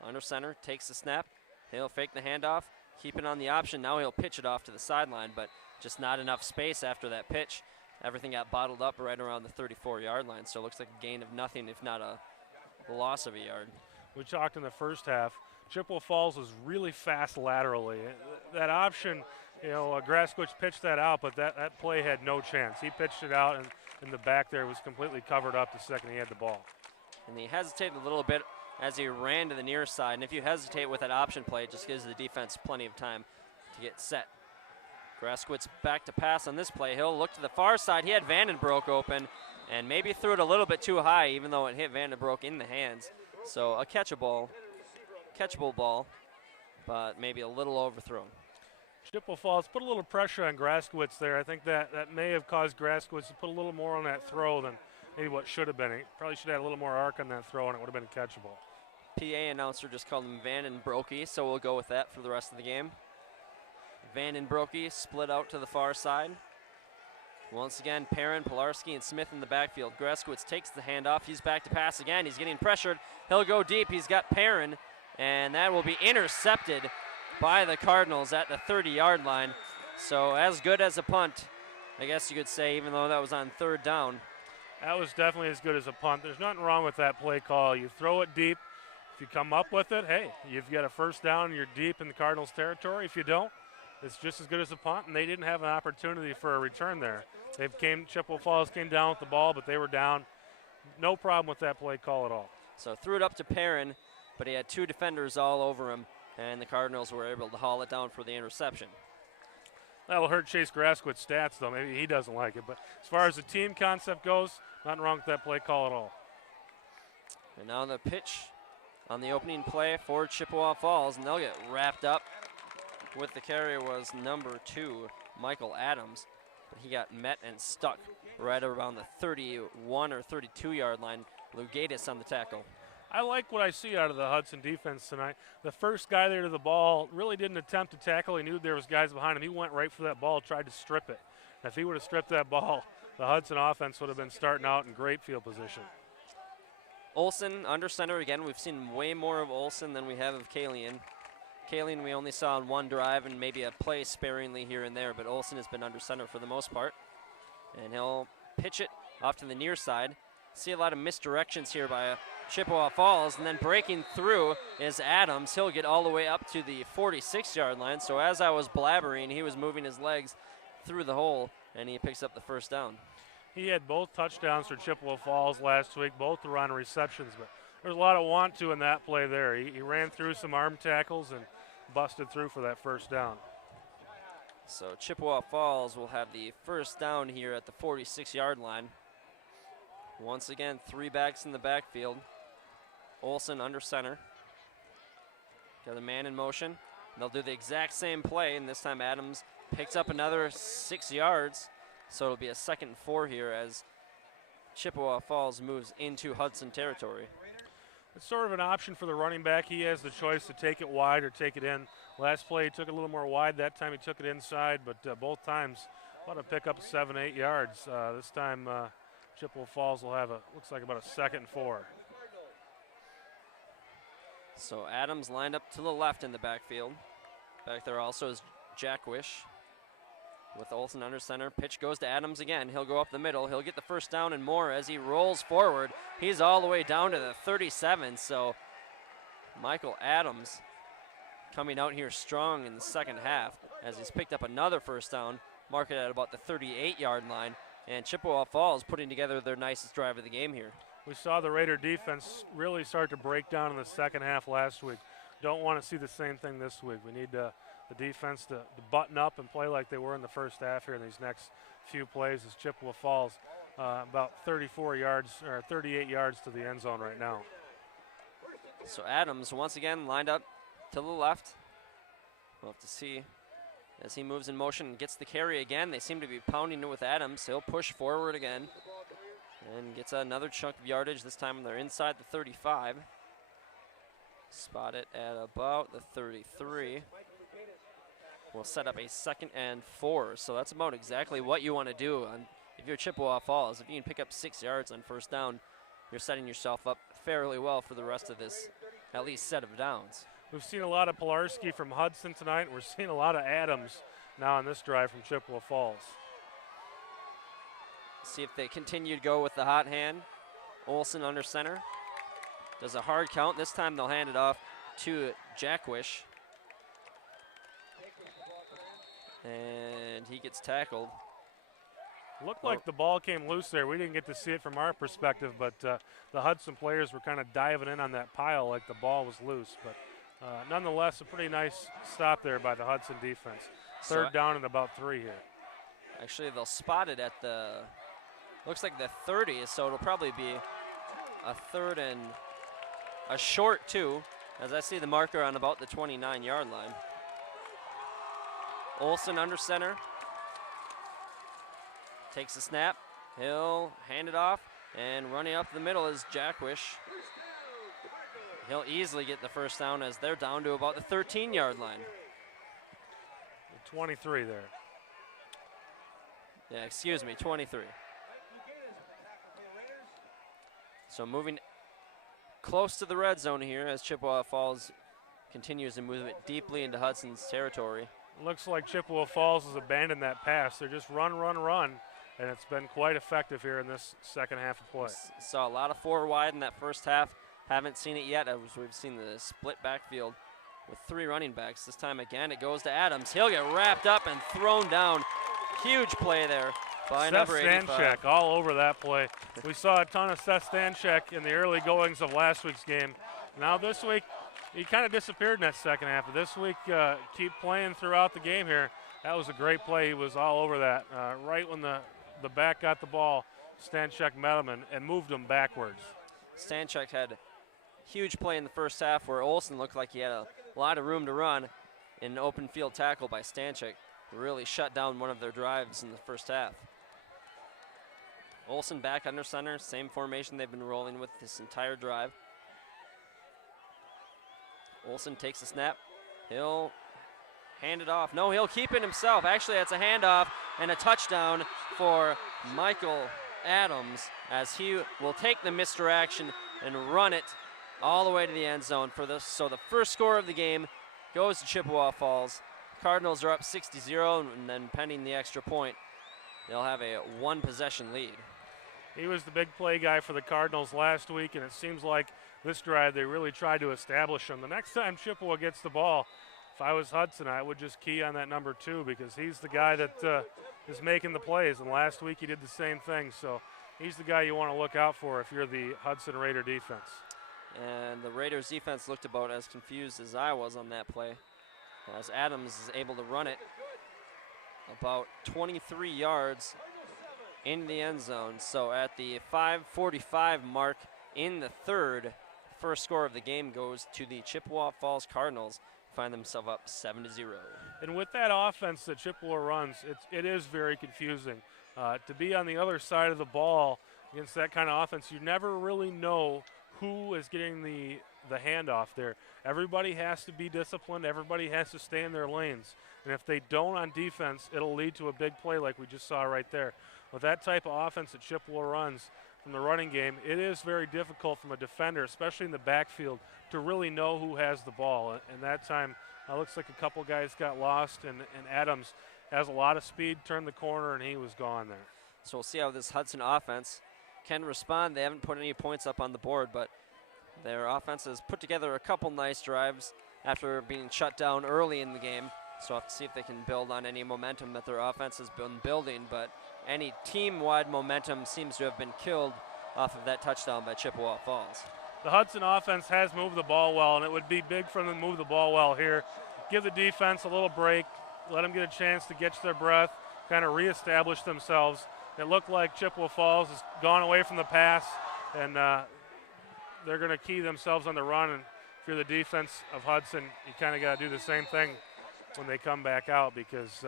under center, takes the snap. He'll fake the handoff, keep it on the option. Now he'll pitch it off to the sideline, but just not enough space after that pitch. Everything got bottled up right around the 34-yard line, so it looks like a gain of nothing, if not a loss of a yard. We talked in the first half, Chippewa Falls was really fast laterally. That option You know, Grasquitch pitched that out, but that play had no chance. He pitched it out, and in the back there was completely covered up the second he had the ball. And he hesitated a little bit as he ran to the near side. And if you hesitate with that option play, it just gives the defense plenty of time to get set. Grasquitz back to pass on this play. He'll look to the far side. He had Vandenbroek open and maybe threw it a little bit too high, even though it hit Vandenbroek in the hands. So a catchable ball, but maybe a little overthrown. Chippewa Falls put a little pressure on Grasquitz there. I think that may have caused Grasquitz to put a little more on that throw than maybe what should have been. He probably should have had a little more arc on that throw, and it would have been catchable. PA announcer just called him Vandenbroek, so we'll go with that for the rest of the game. Vandenbroek split out to the far side. Once again, Perrin, Pilarski, and Smith in the backfield. Grasquitz takes the handoff. He's back to pass again. He's getting pressured. He'll go deep. He's got Perrin, and that will be intercepted by the Cardinals at the 30-yard line. So as good as a punt, I guess you could say, even though that was on third down. That was definitely as good as a punt. There's nothing wrong with that play call. You throw it deep. If you come up with it, hey, you've got a first down. You're deep in the Cardinals' territory. If you don't, it's just as good as a punt, and they didn't have an opportunity for a return there. Chippewa Falls came down with the ball, but they were down. No problem with that play call at all. So threw it up to Perrin, but he had two defenders all over him, and the Cardinals were able to haul it down for the interception. That'll hurt Chase Grasquitz's stats, though. Maybe he doesn't like it. But as far as the team concept goes, nothing wrong with that play call at all. And now the pitch on the opening play for Chippewa Falls, and they'll get wrapped up. With the carry was number 2, Michael Adams, but he got met and stuck right around the 31 or 32-yard line. Lugatis on the tackle. I like what I see out of the Hudson defense tonight. The first guy there to the ball really didn't attempt to tackle. He knew there was guys behind him. He went right for that ball, tried to strip it. If he would have stripped that ball, the Hudson offense would have been starting out in great field position. Olson under center again. We've seen way more of Olson than we have of Kalian. Kalian we only saw on one drive and maybe a play sparingly here and there, but Olson has been under center for the most part. And he'll pitch it off to the near side. See a lot of misdirections here by Chippewa Falls, and then breaking through is Adams. He'll get all the way up to the 46-yard line. So as I was blabbering, he was moving his legs through the hole, and he picks up the first down. He had both touchdowns for Chippewa Falls last week. Both were on receptions, but there's a lot of want to in that play there. He ran through some arm tackles and busted through for that first down. So Chippewa Falls will have the first down here at the 46-yard line. Once again, 3 backs in the backfield. Olson under center. Got a man in motion. They'll do the exact same play, and this time Adams picks up another 6 yards. So it'll be a 2nd and 4 here as Chippewa Falls moves into Hudson territory. It's sort of an option for the running back. He has the choice to take it wide or take it in. Last play he took it a little more wide. That time he took it inside, but both times about to pick up 7-8 yards. This time Chippewa Falls will have looks like about a 2nd and 4. So Adams lined up to the left in the backfield. Back there also is Jackwish with Olson under center. Pitch goes to Adams again. He'll go up the middle. He'll get the first down and more as he rolls forward. He's all the way down to the 37. So Michael Adams coming out here strong in the second half as he's picked up another first down, marked at about the 38-yard line. And Chippewa Falls putting together their nicest drive of the game here. We saw the Raider defense really start to break down in the second half last week. Don't want to see the same thing this week. We need the defense to button up and play like they were in the first half here in these next few plays as Chippewa Falls about 34 yards or 38 yards to the end zone right now. So Adams once again lined up to the left. We'll have to see as he moves in motion and gets the carry again. They seem to be pounding it with Adams. He'll push forward again and gets another chunk of yardage. This time they're inside the 35. Spot it at about the 33. We'll set up a 2nd and 4. So that's about exactly what you want to do if you're Chippewa Falls. If you can pick up 6 yards on first down, you're setting yourself up fairly well for the rest of this at least set of downs. We've seen a lot of Pilarski from Hudson tonight. We're seeing a lot of Adams now on this drive from Chippewa Falls. See if they continue to go with the hot hand. Olson under center. Does a hard count. This time they'll hand it off to Jackwish. And he gets tackled. Looked like the ball came loose there. We didn't get to see it from our perspective, but the Hudson players were kind of diving in on that pile like the ball was loose. But nonetheless, a pretty nice stop there by the Hudson defense. Third down and about 3 here. Actually, they'll spot it at the, looks like the 30, so it'll probably be a third and a short 2, as I see the marker on about the 29-yard line. Olson under center. Takes the snap. He'll hand it off, and running up the middle is Jackwish. He'll easily get the first down as they're down to about the 13-yard line. 23 there. Yeah, excuse me, 23. So moving close to the red zone here as Chippewa Falls continues to move it deeply into Hudson's territory. Looks like Chippewa Falls has abandoned that pass. They're just run, and it's been quite effective here in this second half of play. Saw a lot of 4 wide in that first half. Haven't seen it yet as we've seen the split backfield with 3 running backs. This time again it goes to Adams. He'll get wrapped up and thrown down. Huge play there by number 85. Stanchek all over that play. We saw a ton of Seth Stanchek in the early goings of last week's game. Now this week, he kind of disappeared in that second half. But this week, keep playing throughout the game here. That was a great play. He was all over that. Right when the back got the ball, Stanchek met him and moved him backwards. Stanchek had a huge play in the first half where Olson looked like he had a lot of room to run. An open field tackle by Stanchek really shut down one of their drives in the first half. Olson back under center, same formation they've been rolling with this entire drive. Olson takes the snap. He'll hand it off. No, he'll keep it himself. Actually, that's a handoff and a touchdown for Michael Adams as he will take the misdirection and run it all the way to the end zone for this. So the first score of the game goes to Chippewa Falls. Cardinals are up 60-0, and then pending the extra point, they'll have a 1-possession lead. He was the big play guy for the Cardinals last week, and it seems like this drive they really tried to establish him. The next time Chippewa gets the ball, if I was Hudson, I would just key on that number 2 because he's the guy that is making the plays, and last week he did the same thing. So he's the guy you want to look out for if you're the Hudson Raider defense. And the Raiders defense looked about as confused as I was on that play, as Adams is able to run it about 23 yards in the end zone. So at the 5:45 mark in the third, first score of the game goes to the Chippewa Falls Cardinals, find themselves up 7-0. And with that offense that Chippewa runs, it is very confusing. To be on the other side of the ball against that kind of offense, you never really know who is getting the handoff there. Everybody has to be disciplined. Everybody has to stay in their lanes. And if they don't on defense, it'll lead to a big play like we just saw right there. With that type of offense that Chippewa runs from the running game, it is very difficult from a defender, especially in the backfield, to really know who has the ball. And that time, it looks like a couple guys got lost, and Adams has a lot of speed, turned the corner, and he was gone there. So we'll see how this Hudson offense can respond. They haven't put any points up on the board, but their offense has put together a couple nice drives after being shut down early in the game. So we'll have to see if they can build on any momentum that their offense has been building, but any team-wide momentum seems to have been killed off of that touchdown by Chippewa Falls. The Hudson offense has moved the ball well, and it would be big for them to move the ball well here. Give the defense a little break, let them get a chance to catch their breath, kind of reestablish themselves. It looked like Chippewa Falls has gone away from the pass, and they're going to key themselves on the run. And if you're the defense of Hudson, you kind of got to do the same thing when they come back out, because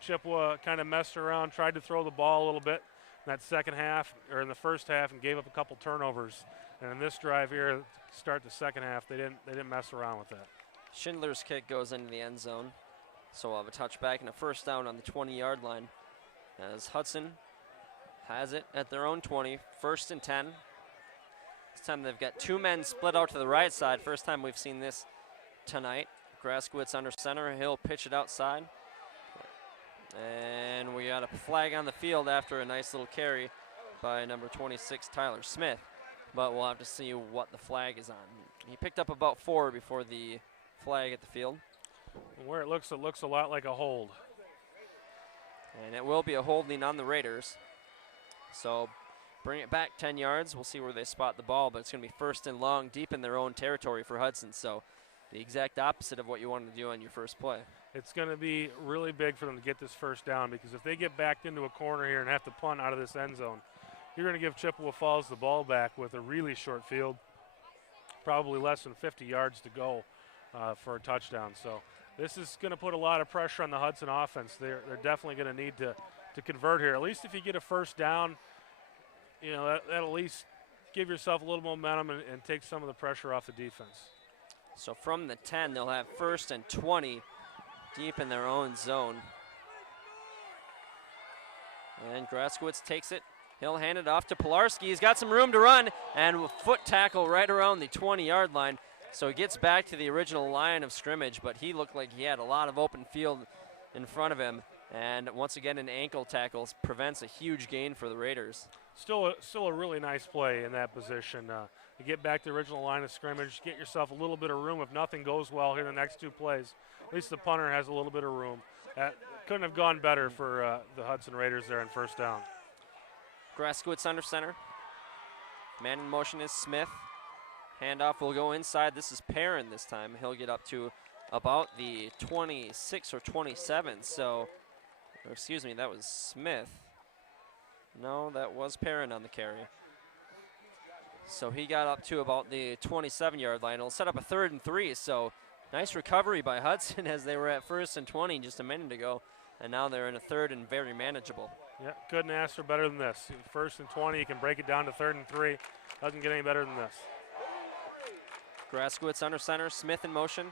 Chippewa kind of messed around, tried to throw the ball a little bit in that second half, or in the first half, and gave up a couple turnovers. And in this drive here, to start the second half, they didn't mess around with that. Schindler's kick goes into the end zone, so we'll have a touchback and a first down on the 20-yard line, as Hudson has it at their own 20, 1st and 10. This time they've got 2 men split out to the right side. First time we've seen this tonight. Graskowitz under center. He'll pitch it outside. And we got a flag on the field after a nice little carry by number 26, Tyler Smith. But we'll have to see what the flag is on. He picked up about 4 before the flag at the field. Where it looks a lot like a hold. And it will be a holding on the Raiders. So bring it back 10 yards. We'll see where they spot the ball, but it's going to be first and long, deep in their own territory for Hudson. So the exact opposite of what you wanted to do on your first play. It's going to be really big for them to get this first down, because if they get backed into a corner here and have to punt out of this end zone, you're going to give Chippewa Falls the ball back with a really short field, probably less than 50 yards to go for a touchdown. So this is going to put a lot of pressure on the Hudson offense. They're definitely going to need to convert here. At least if you get a first down, you know, that'll at least give yourself a little momentum and take some of the pressure off the defense. So from the 10, they'll have first and 20 deep in their own zone. And Graskowitz takes it. He'll hand it off to Pilarski. He's got some room to run, and a foot tackle right around the 20-yard line. So he gets back to the original line of scrimmage, but he looked like he had a lot of open field in front of him. And once again, an ankle tackle prevents a huge gain for the Raiders. Still a really nice play in that position. To get back to the original line of scrimmage, get yourself a little bit of room. If nothing goes well here in the next two plays, at least the punter has a little bit of room. Couldn't have gone better for the Hudson Raiders there in first down. Graskowitz under center. Man in motion is Smith. Handoff will go inside. This is Perrin this time. He'll get up to about the 26 or 27. So, or excuse me, that was Smith. No, that was Perrin on the carry. So he got up to about the 27-yard line. It'll set up a 3rd and 3. So nice recovery by Hudson as they were at 1st and 20 just a minute ago. And now they're in a 3rd and very manageable. Yeah, couldn't ask for better than this. 1st and 20, you can break it down to 3rd and 3. Doesn't get any better than this. Graskowitz under center, Smith in motion.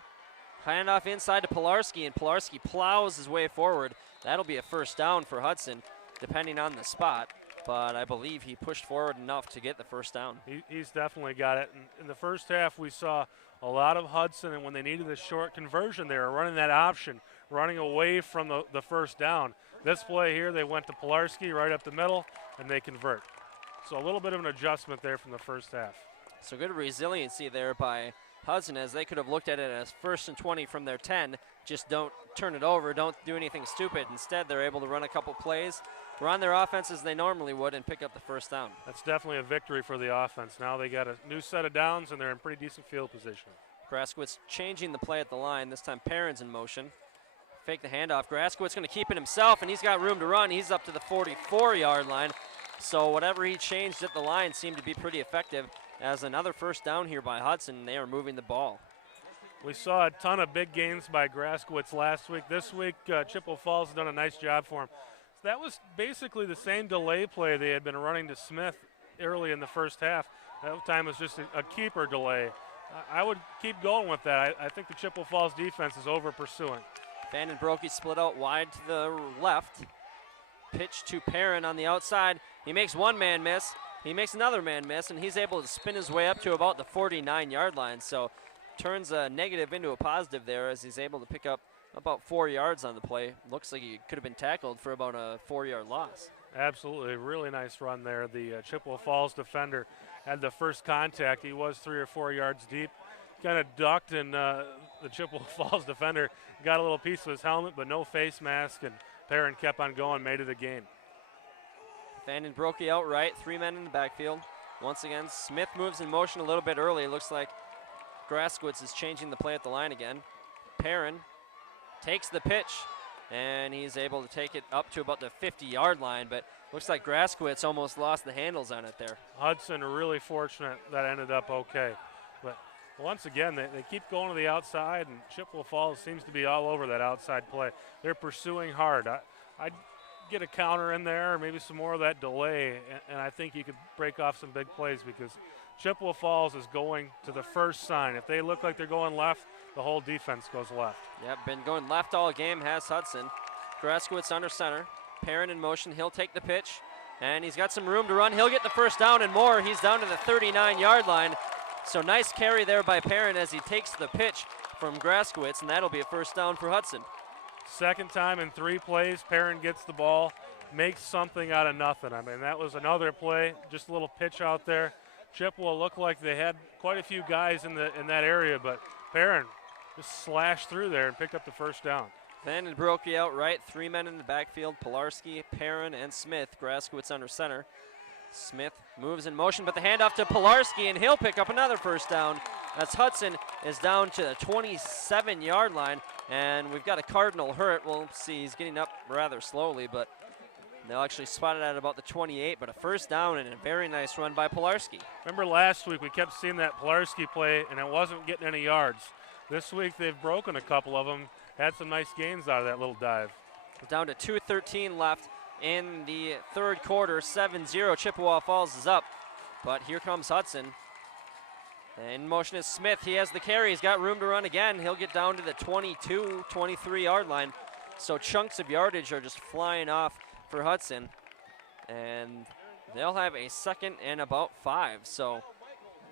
Handoff inside to Pilarski, and Pilarski plows his way forward. That'll be a first down for Hudson, depending on the spot. But I believe he pushed forward enough to get the first down. He's definitely got it. In the first half, we saw a lot of Hudson, and when they needed a short conversion, they were running that option, running away from the first down. This play here, they went to Pilarski right up the middle, and they convert. So a little bit of an adjustment there from the first half. So good resiliency there by Hudson, as they could have looked at it as 1st and 20 from their 10. Just don't turn it over, don't do anything stupid. Instead, they're able to run a couple plays, run their offense as they normally would, and pick up the first down. That's definitely a victory for the offense. Now they got a new set of downs, and they're in pretty decent field position. Graskowitz changing the play at the line. This time Perrin's in motion. Fake the handoff. Graskowitz going to keep it himself, and he's got room to run. He's up to the 44-yard line. So whatever he changed at the line seemed to be pretty effective. As another first down here by Hudson, they are moving the ball. We saw a ton of big gains by Graskowitz last week. This week, Chippewa Falls has done a nice job for him. That was basically the same delay play they had been running to Smith early in the first half. That time was just a keeper delay. I would keep going with that. I think the Chippewa Falls defense is over pursuing. Van Brokey split out wide to the left. Pitch to Perrin on the outside. He makes one man miss. He makes another man miss, and he's able to spin his way up to about the 49-yard line. So turns a negative into a positive there as he's able to pick up about 4 yards on the play. Looks like he could have been tackled for about a 4-yard loss. Absolutely, really nice run there. The Chippewa Falls defender had the first contact. He was 3 or 4 yards deep. Kind of ducked, and the Chippewa Falls defender got a little piece of his helmet, but no face mask, and Perrin kept on going, made it a gain. Van Brokey outright, 3 men in the backfield. Once again, Smith moves in motion a little bit early. It looks like Graskowitz is changing the play at the line again. Perrin takes the pitch, and he's able to take it up to about the 50-yard line, but looks like Graskowitz almost lost the handles on it there. Hudson really fortunate that ended up okay. But once again, they keep going to the outside, and Chippewa Falls seems to be all over that outside play. They're pursuing hard. I'd get a counter in there, or maybe some more of that delay, and I think you could break off some big plays, because Chippewa Falls is going to the first sign. If they look like they're going left, the whole defense goes left. Yep, been going left all game, has Hudson. Graskowitz under center. Perrin in motion. He'll take the pitch, and he's got some room to run. He'll get the first down and more. He's down to the 39-yard line. So nice carry there by Perrin as he takes the pitch from Graskowitz, and that'll be a first down for Hudson. Second time in 3 plays, Perrin gets the ball, makes something out of nothing. I mean, that was another play, just a little pitch out there. Chippewa looked like they had quite a few guys in that area, but Perrin just slashed through there and picked up the first down. Van Brokey out right, 3 men in the backfield, Pilarski, Perrin, and Smith. Graskowitz under center. Smith moves in motion, but the handoff to Pilarski, and he'll pick up another first down. As Hudson is down to the 27-yard line, and we've got a Cardinal hurt. We'll see, he's getting up rather slowly, but they'll actually spot it at about the 28, but a first down and a very nice run by Pilarski. Remember last week we kept seeing that Pilarski play, and it wasn't getting any yards. This week they've broken a couple of them, had some nice gains out of that little dive. Down to 2:13 left in the third quarter, 7-0. Chippewa Falls is up, but here comes Hudson. In motion is Smith. He has the carry. He's got room to run again. He'll get down to the 22, 23-yard line. So chunks of yardage are just flying off for Hudson. And they'll have a second and about 5. So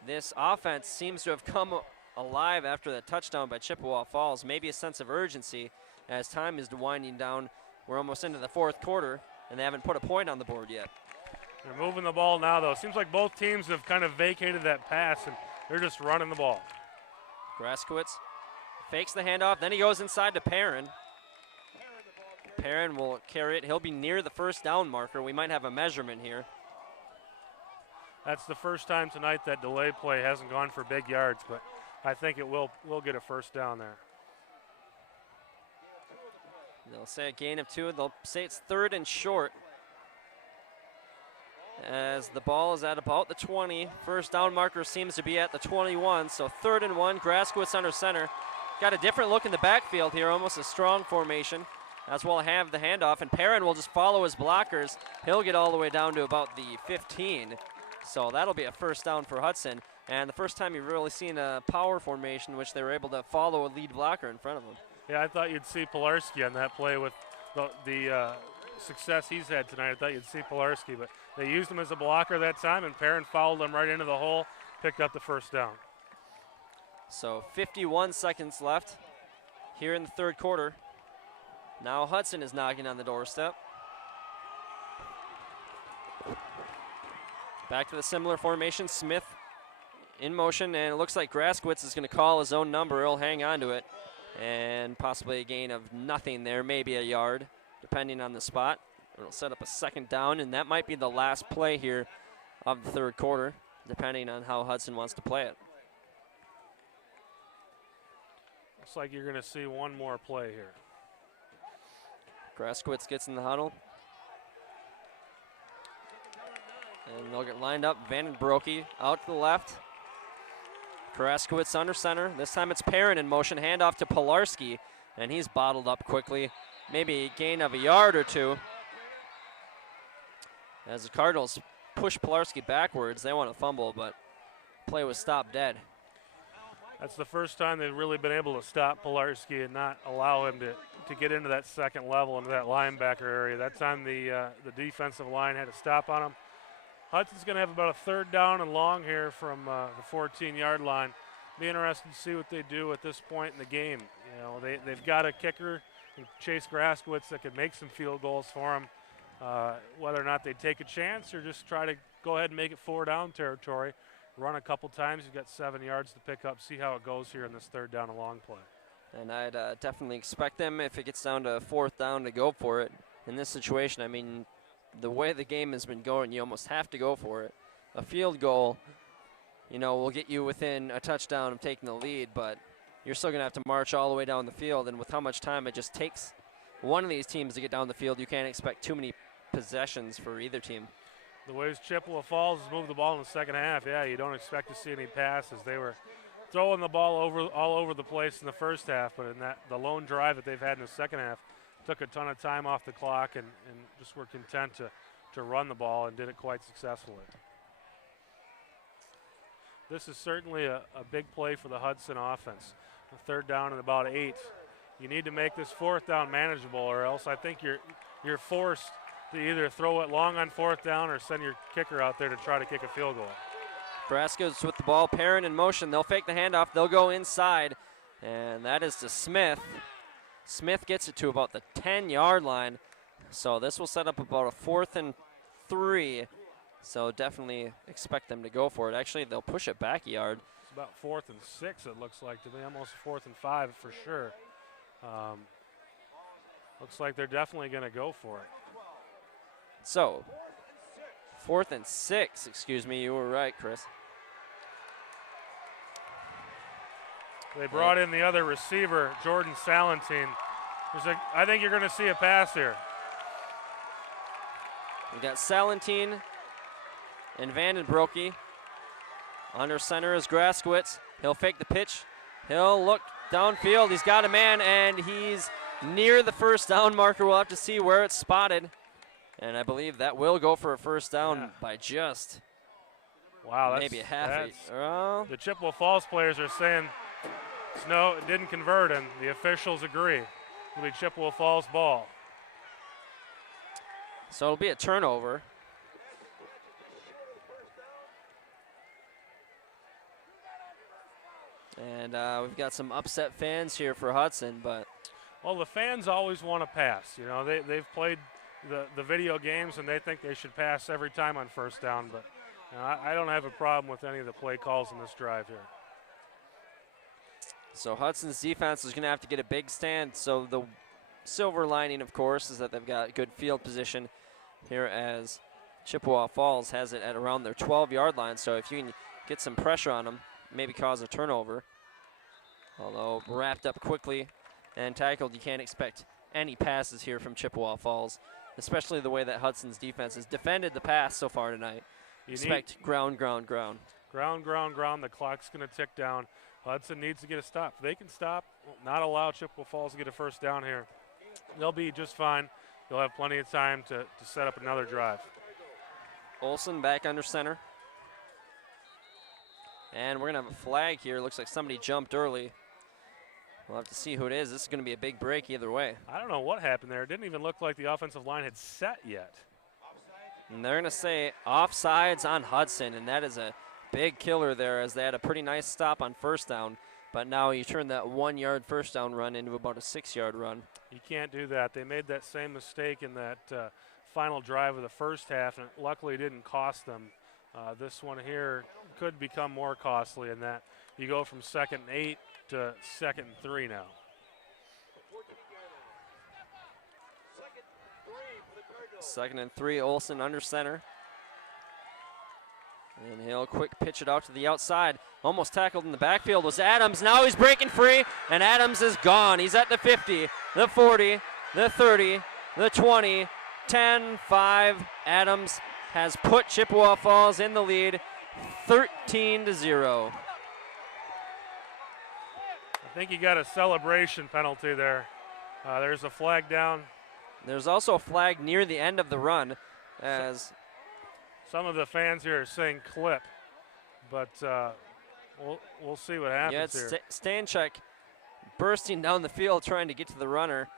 this offense seems to have come alive after that touchdown by Chippewa Falls. Maybe a sense of urgency as time is winding down. We're almost into the fourth quarter, and they haven't put a point on the board yet. They're moving the ball now, though. Seems like both teams have kind of vacated that pass, and they're just running the ball. Graskowitz fakes the handoff, then he goes inside to Perrin. Perrin will carry it. He'll be near the first down marker. We might have a measurement here. That's the first time tonight that delay play hasn't gone for big yards, but I think it will get a first down there. They'll say a gain of 2. They'll say it's third and short, as the ball is at about the 20. First down marker seems to be at the 21, so 3rd and 1. Graskowitz under center. Got a different look in the backfield here, almost a strong formation, as we'll have the handoff, and Perrin will just follow his blockers. He'll get all the way down to about the 15, so that'll be a first down for Hudson, and the first time you've really seen a power formation in which they were able to follow a lead blocker in front of them. Yeah, I thought you'd see Pilarski on that play with the success he's had tonight. I thought you'd see Pilarski, but they used him as a blocker that time, and Perrin fouled him right into the hole, picked up the first down. So 51 seconds left here in the third quarter. Now Hudson is knocking on the doorstep. Back to the similar formation. Smith in motion, and it looks like Graskowitz is going to call his own number. He'll hang on to it, and possibly a gain of nothing there, maybe a yard, depending on the spot. It'll set up a second down, and that might be the last play here of the third quarter, depending on how Hudson wants to play it. Looks like you're going to see one more play here. Graskowitz gets in the huddle. And they'll get lined up. Vandenbroeke out to the left. Graskowitz under center. This time it's Perrin in motion. Handoff to Pilarski, and he's bottled up quickly. Maybe a gain of a yard or 2. As the Cardinals push Pilarski backwards, they want to fumble, but play was stopped dead. That's the first time they've really been able to stop Pilarski and not allow him to get into that second level, into that linebacker area. That time the defensive line had to stop on him. Hudson's going to have about a 3rd down and long here from the 14-yard line. Be interested to see what they do at this point in the game. You know, they've got a kicker, Chase Graskowitz, that could make some field goals for them. Whether or not they take a chance or just try to go ahead and make it 4-down territory, run a couple times. You've got 7 yards to pick up, see how it goes here in this 3rd down and long play. And I'd definitely expect them, if it gets down to 4th down, to go for it. In this situation, I mean, the way the game has been going, you almost have to go for it. A field goal, you know, will get you within a touchdown of taking the lead, but you're still going to have to march all the way down the field, and with how much time it just takes one of these teams to get down the field, you can't expect too many possessions for either team. The ways Chippewa Falls has moved the ball in the second half, yeah, you don't expect to see any passes. They were throwing the ball all over the place in the first half, but in the lone drive that they've had in the second half, took a ton of time off the clock and just were content to run the ball and did it quite successfully. This is certainly a big play for the Hudson offense. A 3rd down and about 8. You need to make this 4th down manageable, or else I think you're forced to either throw it long on 4th down or send your kicker out there to try to kick a field goal. Brasco's with the ball. Perrin in motion. They'll fake the handoff. They'll go inside, and that is to Smith. Smith gets it to about the 10-yard line, so this will set up about a 4th and 3. So definitely expect them to go for it. Actually, they'll push it back a yard. It's about 4th and 6, it looks like to me, almost 4th and 5 for sure. Looks like they're definitely going to go for it. So, 4th and 6, excuse me, you were right, Chris. They brought in the other receiver, Jordan Salentine. I think you're going to see a pass here. We got Salentine and Vandenbroeke. Under center is Graskowitz. He'll fake the pitch. He'll look downfield. He's got a man, and he's near the first down marker. We'll have to see where it's spotted. And I believe that will go for a first down by just maybe a half. The Chippewa Falls players are saying, no, it didn't convert, and the officials agree. It'll be Chippewa Falls ball. So it'll be a turnover. And we've got some upset fans here for Hudson, but. Well, the fans always want to pass. You know, they've played the video games, and they think they should pass every time on first down, but you know, I don't have a problem with any of the play calls in this drive here. So Hudson's defense is going to have to get a big stand. So the silver lining, of course, is that they've got good field position here as Chippewa Falls has it at around their 12-yard line. So if you can get some pressure on them, maybe cause a turnover. Although wrapped up quickly and tackled, you can't expect any passes here from Chippewa Falls, especially the way that Hudson's defense has defended the pass so far tonight. Expect ground. Ground. The clock's going to tick down. Hudson needs to get a stop. They can stop, not allow Chippewa Falls to get a first down here. They'll be just fine. They'll have plenty of time to set up another drive. Olsen back under center. And we're going to have a flag here. Looks like somebody jumped early. We'll have to see who it is. This is going to be a big break either way. I don't know what happened there. It didn't even look like the offensive line had set yet. And they're going to say offsides on Hudson, and that is a big killer there as they had a pretty nice stop on first down, but now you turn that 1-yard first down run into about a 6-yard run. You can't do that. They made that same mistake in that final drive of the first half, and it luckily didn't cost them. This one here could become more costly in that you go from 2nd and 8 to 2nd and 3 now. Second and 3, Olsen under center. And he'll quick pitch it out to the outside. Almost tackled in the backfield was Adams. Now he's breaking free, and Adams is gone. He's at the 50, the 40, the 30, the 20, 10, 5. Adams has put Chippewa Falls in the lead, 13-0. I think he got a celebration penalty there. There's a flag down. There's also a flag near the end of the run as some of the fans here are saying clip, but we'll see what happens here. Stanchuk bursting down the field trying to get to the runner,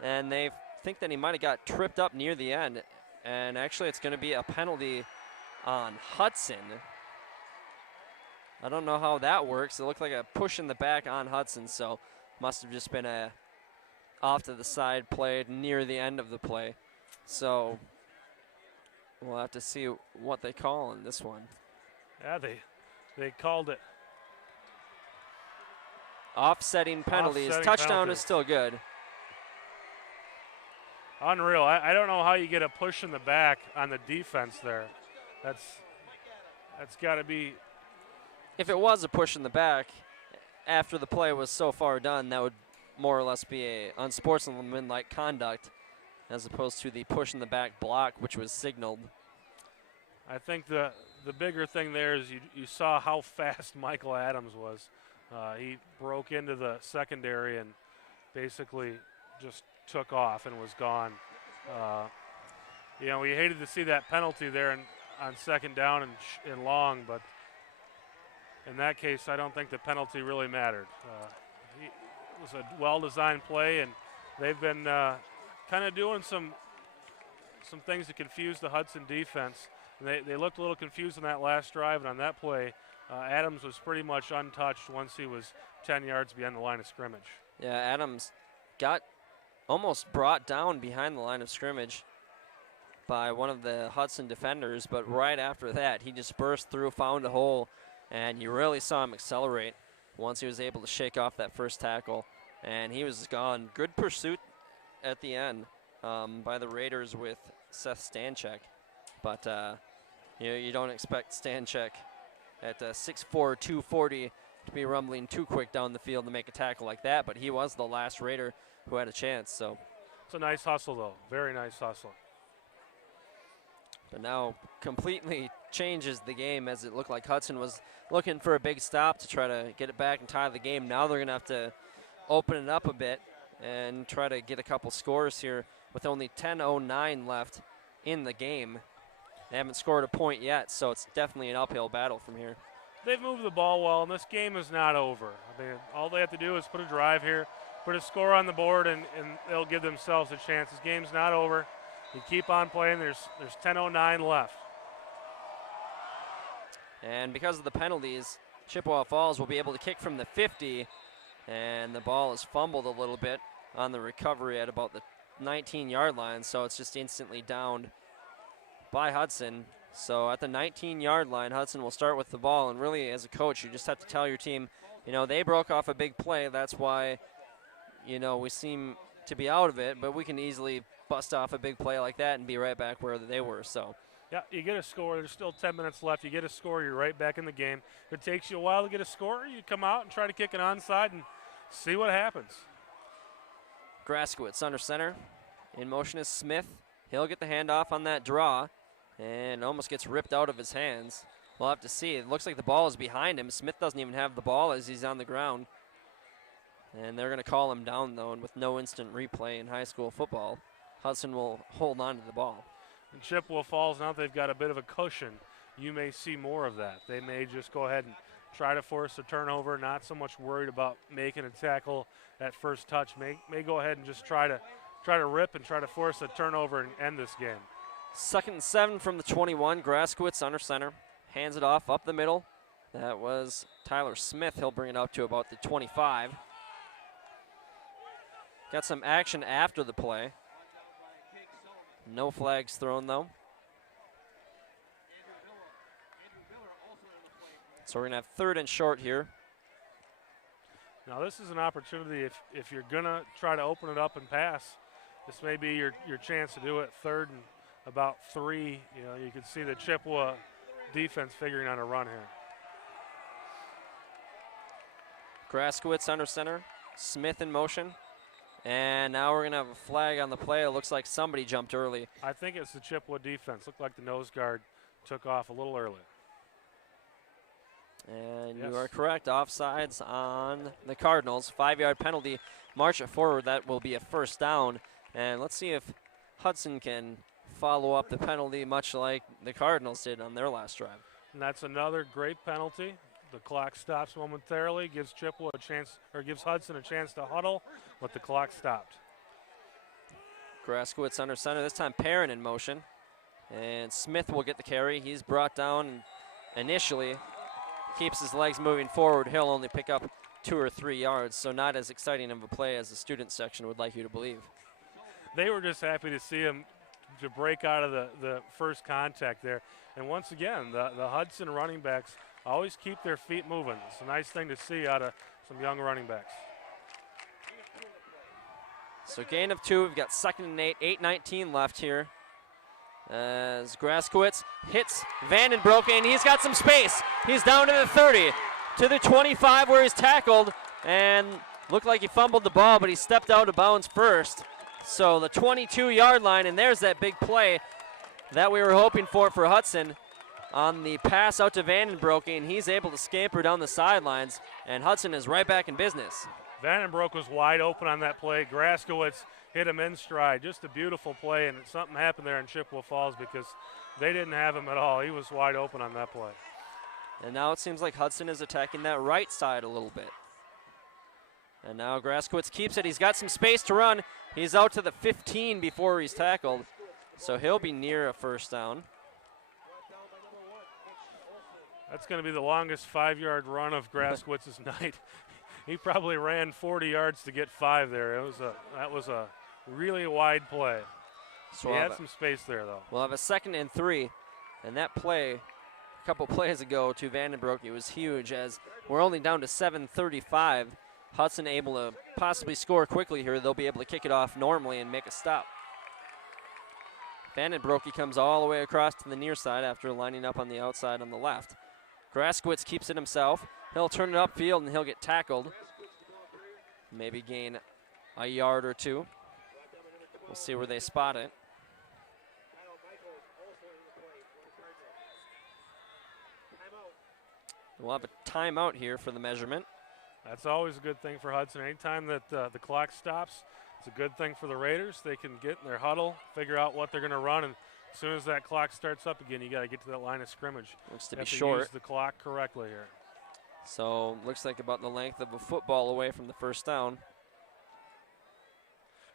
and they think that he might have got tripped up near the end, and actually it's going to be a penalty on Hudson. I don't know how that works. It looked like a push in the back on Hudson, so must have just been a off to the side play near the end of the play. So we'll have to see what they call in this one. Yeah, they called it. Offsetting penalties. Touchdown is still good. Unreal. I don't know how you get a push in the back on the defense there. That's got to be. If it was a push in the back after the play was so far done, that would more or less be a unsportsmanlike conduct as opposed to the push in the back block, which was signaled. I think the bigger thing there is you saw how fast Michael Adams was. He broke into the secondary and basically just took off and was gone. We hated to see that penalty there on 2nd down and long, but in that case, I don't think the penalty really mattered. It was a well-designed play, and they've been kind of doing some things to confuse the Hudson defense. And they looked a little confused on that last drive, and on that play, Adams was pretty much untouched once he was 10 yards behind the line of scrimmage. Yeah, Adams got almost brought down behind the line of scrimmage by one of the Hudson defenders, but right after that, he just burst through, found a hole, and you really saw him accelerate once he was able to shake off that first tackle, and he was gone. Good pursuit at the end by the Raiders with Seth Stanchek. But you don't expect Stanchek at 6'4", 240 to be rumbling too quick down the field to make a tackle like that. But he was the last Raider who had a chance. So it's a nice hustle, though. Very nice hustle. But now completely changes the game, as it looked like Hudson was looking for a big stop to try to get it back and tie the game. Now they're going to have to open it up a bit and try to get a couple scores here with only 10:09 left in the game. They haven't scored a point yet, so it's definitely an uphill battle from here. They've moved the ball well, and this game is not over. I mean, all they have to do is put a drive here, put a score on the board, and they'll give themselves a chance. This game's not over. You keep on playing. There's 10:09 left. And because of the penalties, Chippewa Falls will be able to kick from the 50, and the ball is fumbled a little bit on the recovery at about the 19-yard line, so it's just instantly downed by Hudson. So at the 19-yard line, Hudson will start with the ball, and really as a coach, you just have to tell your team, they broke off a big play. That's why, we seem to be out of it, but we can easily bust off a big play like that and be right back where they were. So yeah, you get a score. There's still 10 minutes left. You get a score, you're right back in the game. If it takes you a while to get a score, you come out and try to kick it onside and see what happens. Graskowitz under center. In motion is Smith. He'll get the handoff on that draw and almost gets ripped out of his hands. We'll have to see. It looks like the ball is behind him. Smith doesn't even have the ball as he's on the ground. And they're going to call him down, though, and with no instant replay in high school football, Hudson will hold on to the ball. And Chippewa Falls, now they've got a bit of a cushion. You may see more of that. They may just go ahead and try to force a turnover, not so much worried about making a tackle at first touch. May go ahead and just try to rip and try to force a turnover and end this game. 2nd and 7 from the 21. Graskowitz under center. Hands it off up the middle. That was Tyler Smith. He'll bring it up to about the 25. Got some action after the play. No flags thrown, though. So we're going to have 3rd and short here. Now this is an opportunity if you're going to try to open it up and pass. This may be your chance to do it. 3rd and about 3. You can see the Chippewa defense figuring out a run here. Graskowitz under center. Smith in motion. And now we're going to have a flag on the play. It looks like somebody jumped early. I think it's the Chippewa defense. Looked like the nose guard took off a little early. And yes, you are correct. Offsides on the Cardinals. 5-yard penalty. March it forward. That will be a 1st down. And let's see if Hudson can follow up the penalty much like the Cardinals did on their last drive. And that's another great penalty. The clock stops momentarily, gives Chippewa a chance, or gives Hudson a chance to huddle, but the clock stopped. Graskowitz under center. This time Perrin in motion. And Smith will get the carry. He's brought down initially. Keeps his legs moving forward. He'll only pick up 2 or 3 yards, so not as exciting of a play as the student section would like you to believe. They were just happy to see him to break out of the first contact there. And once again, the Hudson running backs always keep their feet moving. It's a nice thing to see out of some young running backs. So gain of 2. We've got 2nd and 8. 8:19 left here. As Graskowitz hits Vandenbroek, he's got some space. He's down to the 30, to the 25 where he's tackled, and looked like he fumbled the ball, but he stepped out of bounds first. So the 22-yard line, and there's that big play that we were hoping for Hudson on the pass out to Vandenbroek, and he's able to scamper down the sidelines, and Hudson is right back in business. Vandenbroek was wide open on that play. Graskowitz hit him in stride. Just a beautiful play, and something happened there in Chippewa Falls because they didn't have him at all. He was wide open on that play. And now it seems like Hudson is attacking that right side a little bit. And now Graskowitz keeps it. He's got some space to run. He's out to the 15 before he's tackled, so he'll be near a 1st down. That's going to be the longest 5-yard run of Graskowitz's night. He probably ran 40 yards to get 5 there. That was a really wide play. So he had some space there, though. We'll have a 2nd and 3, and that play a couple plays ago to Vandenbroek, it was huge, as we're only down to 7:35 Hudson able to possibly score quickly here, they'll be able to kick it off normally and make a stop. Vandenbroek comes all the way across to the near side after lining up on the outside on the left. Graskowitz keeps it himself. He'll turn it upfield and he'll get tackled. Maybe gain a yard or two. We'll see where they spot it. We'll have a timeout here for the measurement. That's always a good thing for Hudson. Anytime that the clock stops, it's a good thing for the Raiders. They can get in their huddle, figure out what they're going to run, and as soon as that clock starts up again, you got to get to that line of scrimmage. Looks to be have short. Use the clock correctly here. So looks like about the length of a football away from the first down.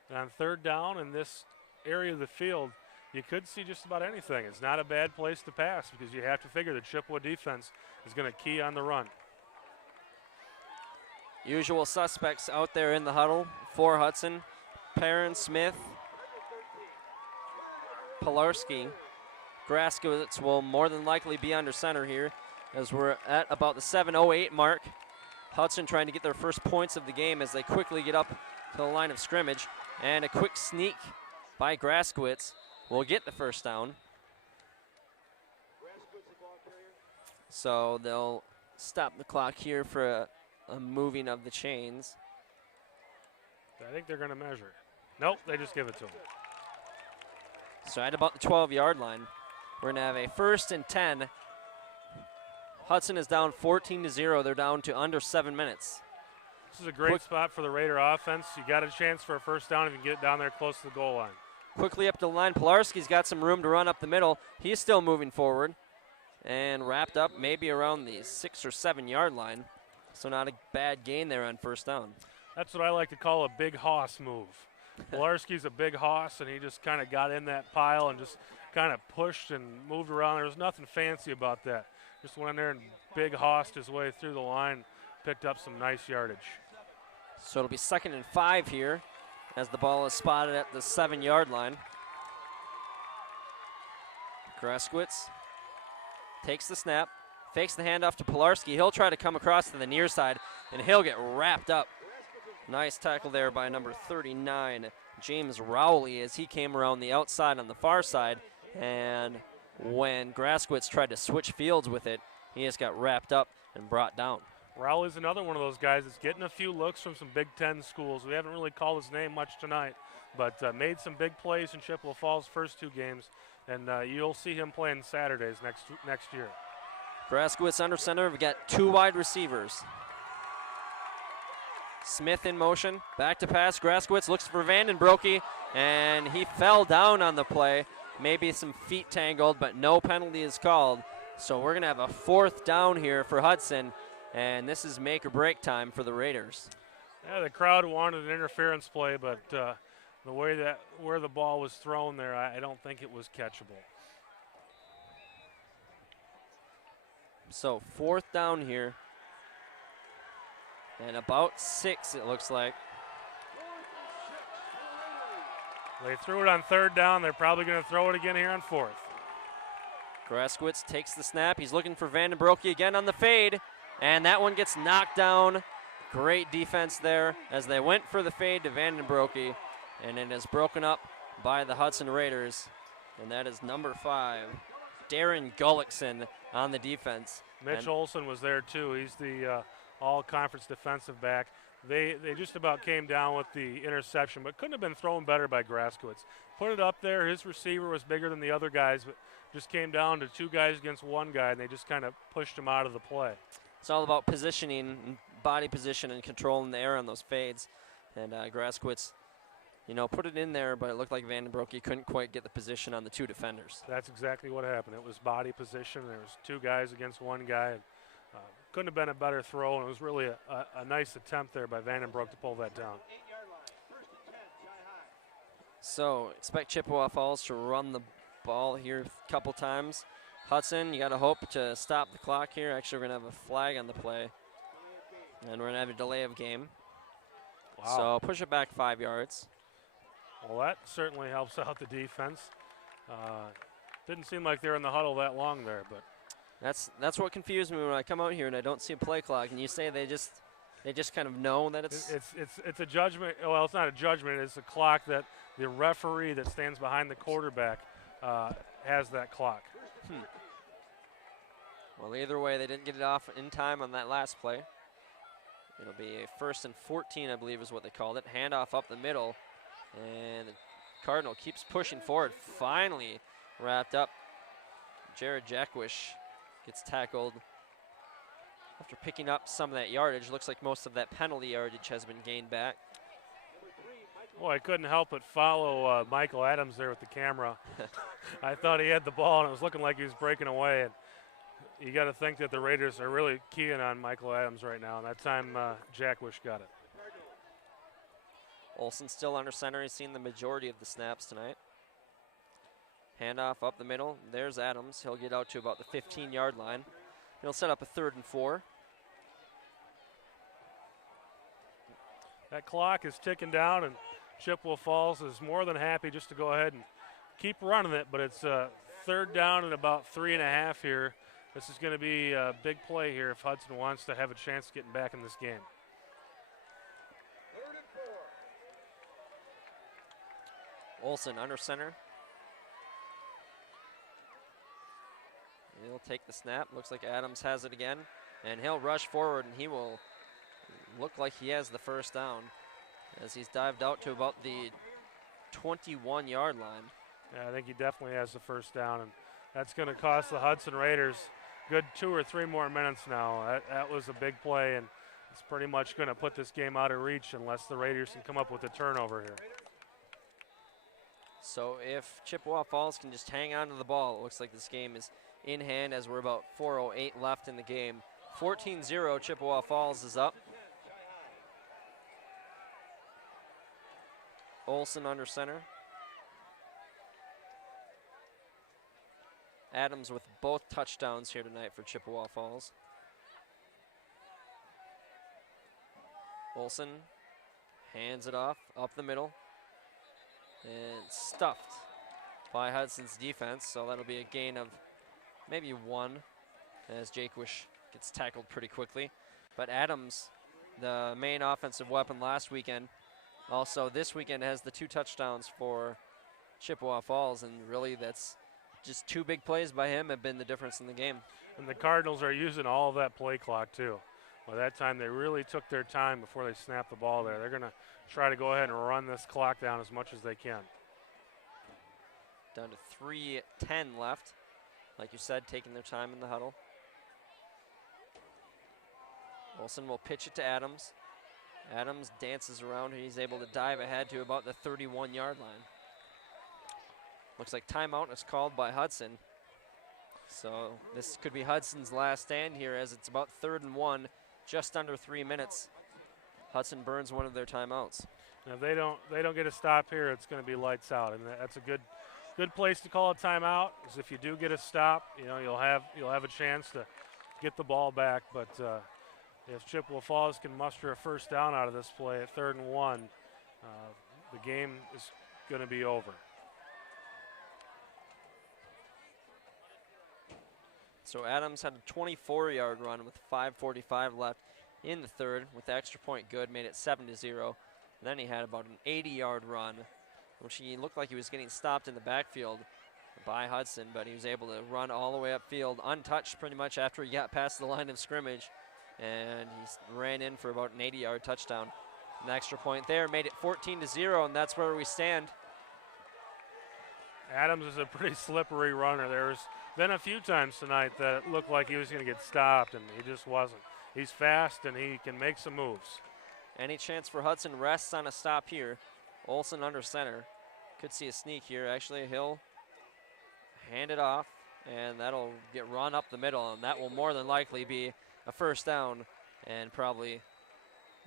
And on third down in this area of the field, you could see just about anything. It's not a bad place to pass because you have to figure the Chippewa defense is going to key on the run. Usual suspects out there in the huddle for Hudson. Perrin, Smith, Pilarski. Graskowitz will more than likely be under center here as we're at about the 7:08 mark. Hudson trying to get their first points of the game as they quickly get up to the line of scrimmage. And a quick sneak by Graskowitz will get the first down. So they'll stop the clock here for a moving of the chains. I think they're going to measure. Nope, they just give it to him. So at about the 12-yard line, we're going to have a 1st and 10. Hudson is down 14-0. They're down to under 7 minutes. This is a great spot for the Raider offense. You got a chance for a first down if you can get it down there close to the goal line. Quickly up to the line. Pilarski's got some room to run up the middle. He's still moving forward and wrapped up maybe around the 6 or 7 yard line. So not a bad gain there on first down. That's what I like to call a big hoss move. Pilarski's a big hoss, and he just kind of got in that pile and just kind of pushed and moved around. There was nothing fancy about that. Just went in there and big hossed his way through the line, picked up some nice yardage. So it'll be 2nd and 5 here as the ball is spotted at the 7 yard line. Graskowitz takes the snap, fakes the handoff to Pilarski. He'll try to come across to the near side, and he'll get wrapped up. Nice tackle there by number 39, James Rowley, as he came around the outside on the far side. And when Graskowitz tried to switch fields with it, he just got wrapped up and brought down. Rowley's another one of those guys that's getting a few looks from some Big Ten schools. We haven't really called his name much tonight, but made some big plays in Chippewa Falls' first 2 games, and you'll see him playing Saturdays next year. Graskowitz under center. We've got 2 wide receivers. Smith in motion, back to pass. Graskowitz looks for Vandenbroek, and he fell down on the play. Maybe some feet tangled, but no penalty is called. So we're going to have a 4th down here for Hudson, and this is make or break time for the Raiders. Yeah, the crowd wanted an interference play, but the way where the ball was thrown there, I don't think it was catchable. So 4th down here. And about 6, it looks like. They threw it on 3rd down. They're probably going to throw it again here on 4th. Graskowitz takes the snap. He's looking for Vandenbroek again on the fade. And that one gets knocked down. Great defense there as they went for the fade to Vandenbroek. And it is broken up by the Hudson Raiders. And that is number 5, Darren Gullickson on the defense. Mitch Olson was there too. He's the all-conference defensive back. They just about came down with the interception, but couldn't have been thrown better by Graskowitz. Put it up there. His receiver was bigger than the other guys, but just came down to 2 guys against 1 guy, and they just kind of pushed him out of the play. It's all about positioning, body position, and controlling the air on those fades. And Graskowitz, put it in there, but it looked like Vandenbroek couldn't quite get the position on the 2 defenders. That's exactly what happened. It was body position. There was 2 guys against 1 guy. Couldn't have been a better throw, and it was really a nice attempt there by Vandenbroek to pull that down. So expect Chippewa Falls to run the ball here a couple times. Hudson, you got to hope to stop the clock here. Actually, we're going to have a flag on the play, and we're going to have a delay of game. Wow. So push it back 5 yards. Well, that certainly helps out the defense. Didn't seem like they were in the huddle that long there, but That's what confused me when I come out here and I don't see a play clock, and you say they just They just kind of know that it's It's a judgment. Well, it's not a judgment. It's a clock that the referee that stands behind the quarterback has that clock. Well, either way, they didn't get it off in time on that last play. It'll be a 1st and 14, I believe is what they called it. Handoff up the middle, and the Cardinal keeps pushing forward. Finally wrapped up. Jared Jackwish gets tackled after picking up some of that yardage. Looks like most of that penalty yardage has been gained back. Boy, I couldn't help but follow Michael Adams there with the camera. I thought he had the ball, and it was looking like he was breaking away. And you got to think that the Raiders are really keying on Michael Adams right now. And that time, Jackwish got it. Olsen still under center. He's seen the majority of the snaps tonight. Handoff up the middle. There's Adams. He'll get out to about the 15-yard line. He'll set up a 3rd and 4. That clock is ticking down, and Chippewa Falls is more than happy just to go ahead and keep running it, but it's 3rd down and about 3.5 here. This is going to be a big play here if Hudson wants to have a chance of getting back in this game. Olsen under center. He'll take the snap. Looks like Adams has it again, and he'll rush forward, and he will look like he has the 1st down as he's dived out to about the 21-yard line. Yeah, I think he definitely has the 1st down, and that's going to cost the Hudson Raiders good 2 or 3 more minutes now. That was a big play, and it's pretty much going to put this game out of reach unless the Raiders can come up with a turnover here. So if Chippewa Falls can just hang on to the ball, it looks like this game is in hand as we're about 4:08 left in the game. 14-0, Chippewa Falls is up. Olsen under center. Adams with both touchdowns here tonight for Chippewa Falls. Olsen hands it off up the middle and stuffed by Hudson's defense, so that'll be a gain of maybe 1 as Jakewish gets tackled pretty quickly. But Adams, the main offensive weapon last weekend, also this weekend has the 2 touchdowns for Chippewa Falls, and really that's just 2 big plays by him have been the difference in the game. And the Cardinals are using all of that play clock too. By that time, they really took their time before they snapped the ball there. They're going to try to go ahead and run this clock down as much as they can. Down to 3:10 left. Like you said, taking their time in the huddle. Olsen will pitch it to Adams. Adams dances around. He's able to dive ahead to about the 31-yard line. Looks like timeout is called by Hudson. So this could be Hudson's last stand here as it's about 3rd and 1, just under 3 minutes. Hudson burns one of their timeouts. And if they don't get a stop here, it's going to be lights out, and that's a good place to call a timeout. Is if you do get a stop, you'll have a chance to get the ball back. But if Chippewa Falls can muster a 1st down out of this play at 3rd and 1, the game is going to be over. So Adams had a 24-yard run with 5:45 left in the 3rd, with the extra point good, made it 7-0. Then he had about an 80-yard run, which he looked like he was getting stopped in the backfield by Hudson, but he was able to run all the way upfield untouched pretty much after he got past the line of scrimmage, and he ran in for about an 80-yard touchdown. An extra point there made it 14-0, and that's where we stand. Adams is a pretty slippery runner. There's been a few times tonight that it looked like he was going to get stopped, and he just wasn't. He's fast, and he can make some moves. Any chance for Hudson rests on a stop here. Olsen under center. Could see a sneak here. Actually, he'll hand it off, and that'll get run up the middle, and that will more than likely be a 1st down and probably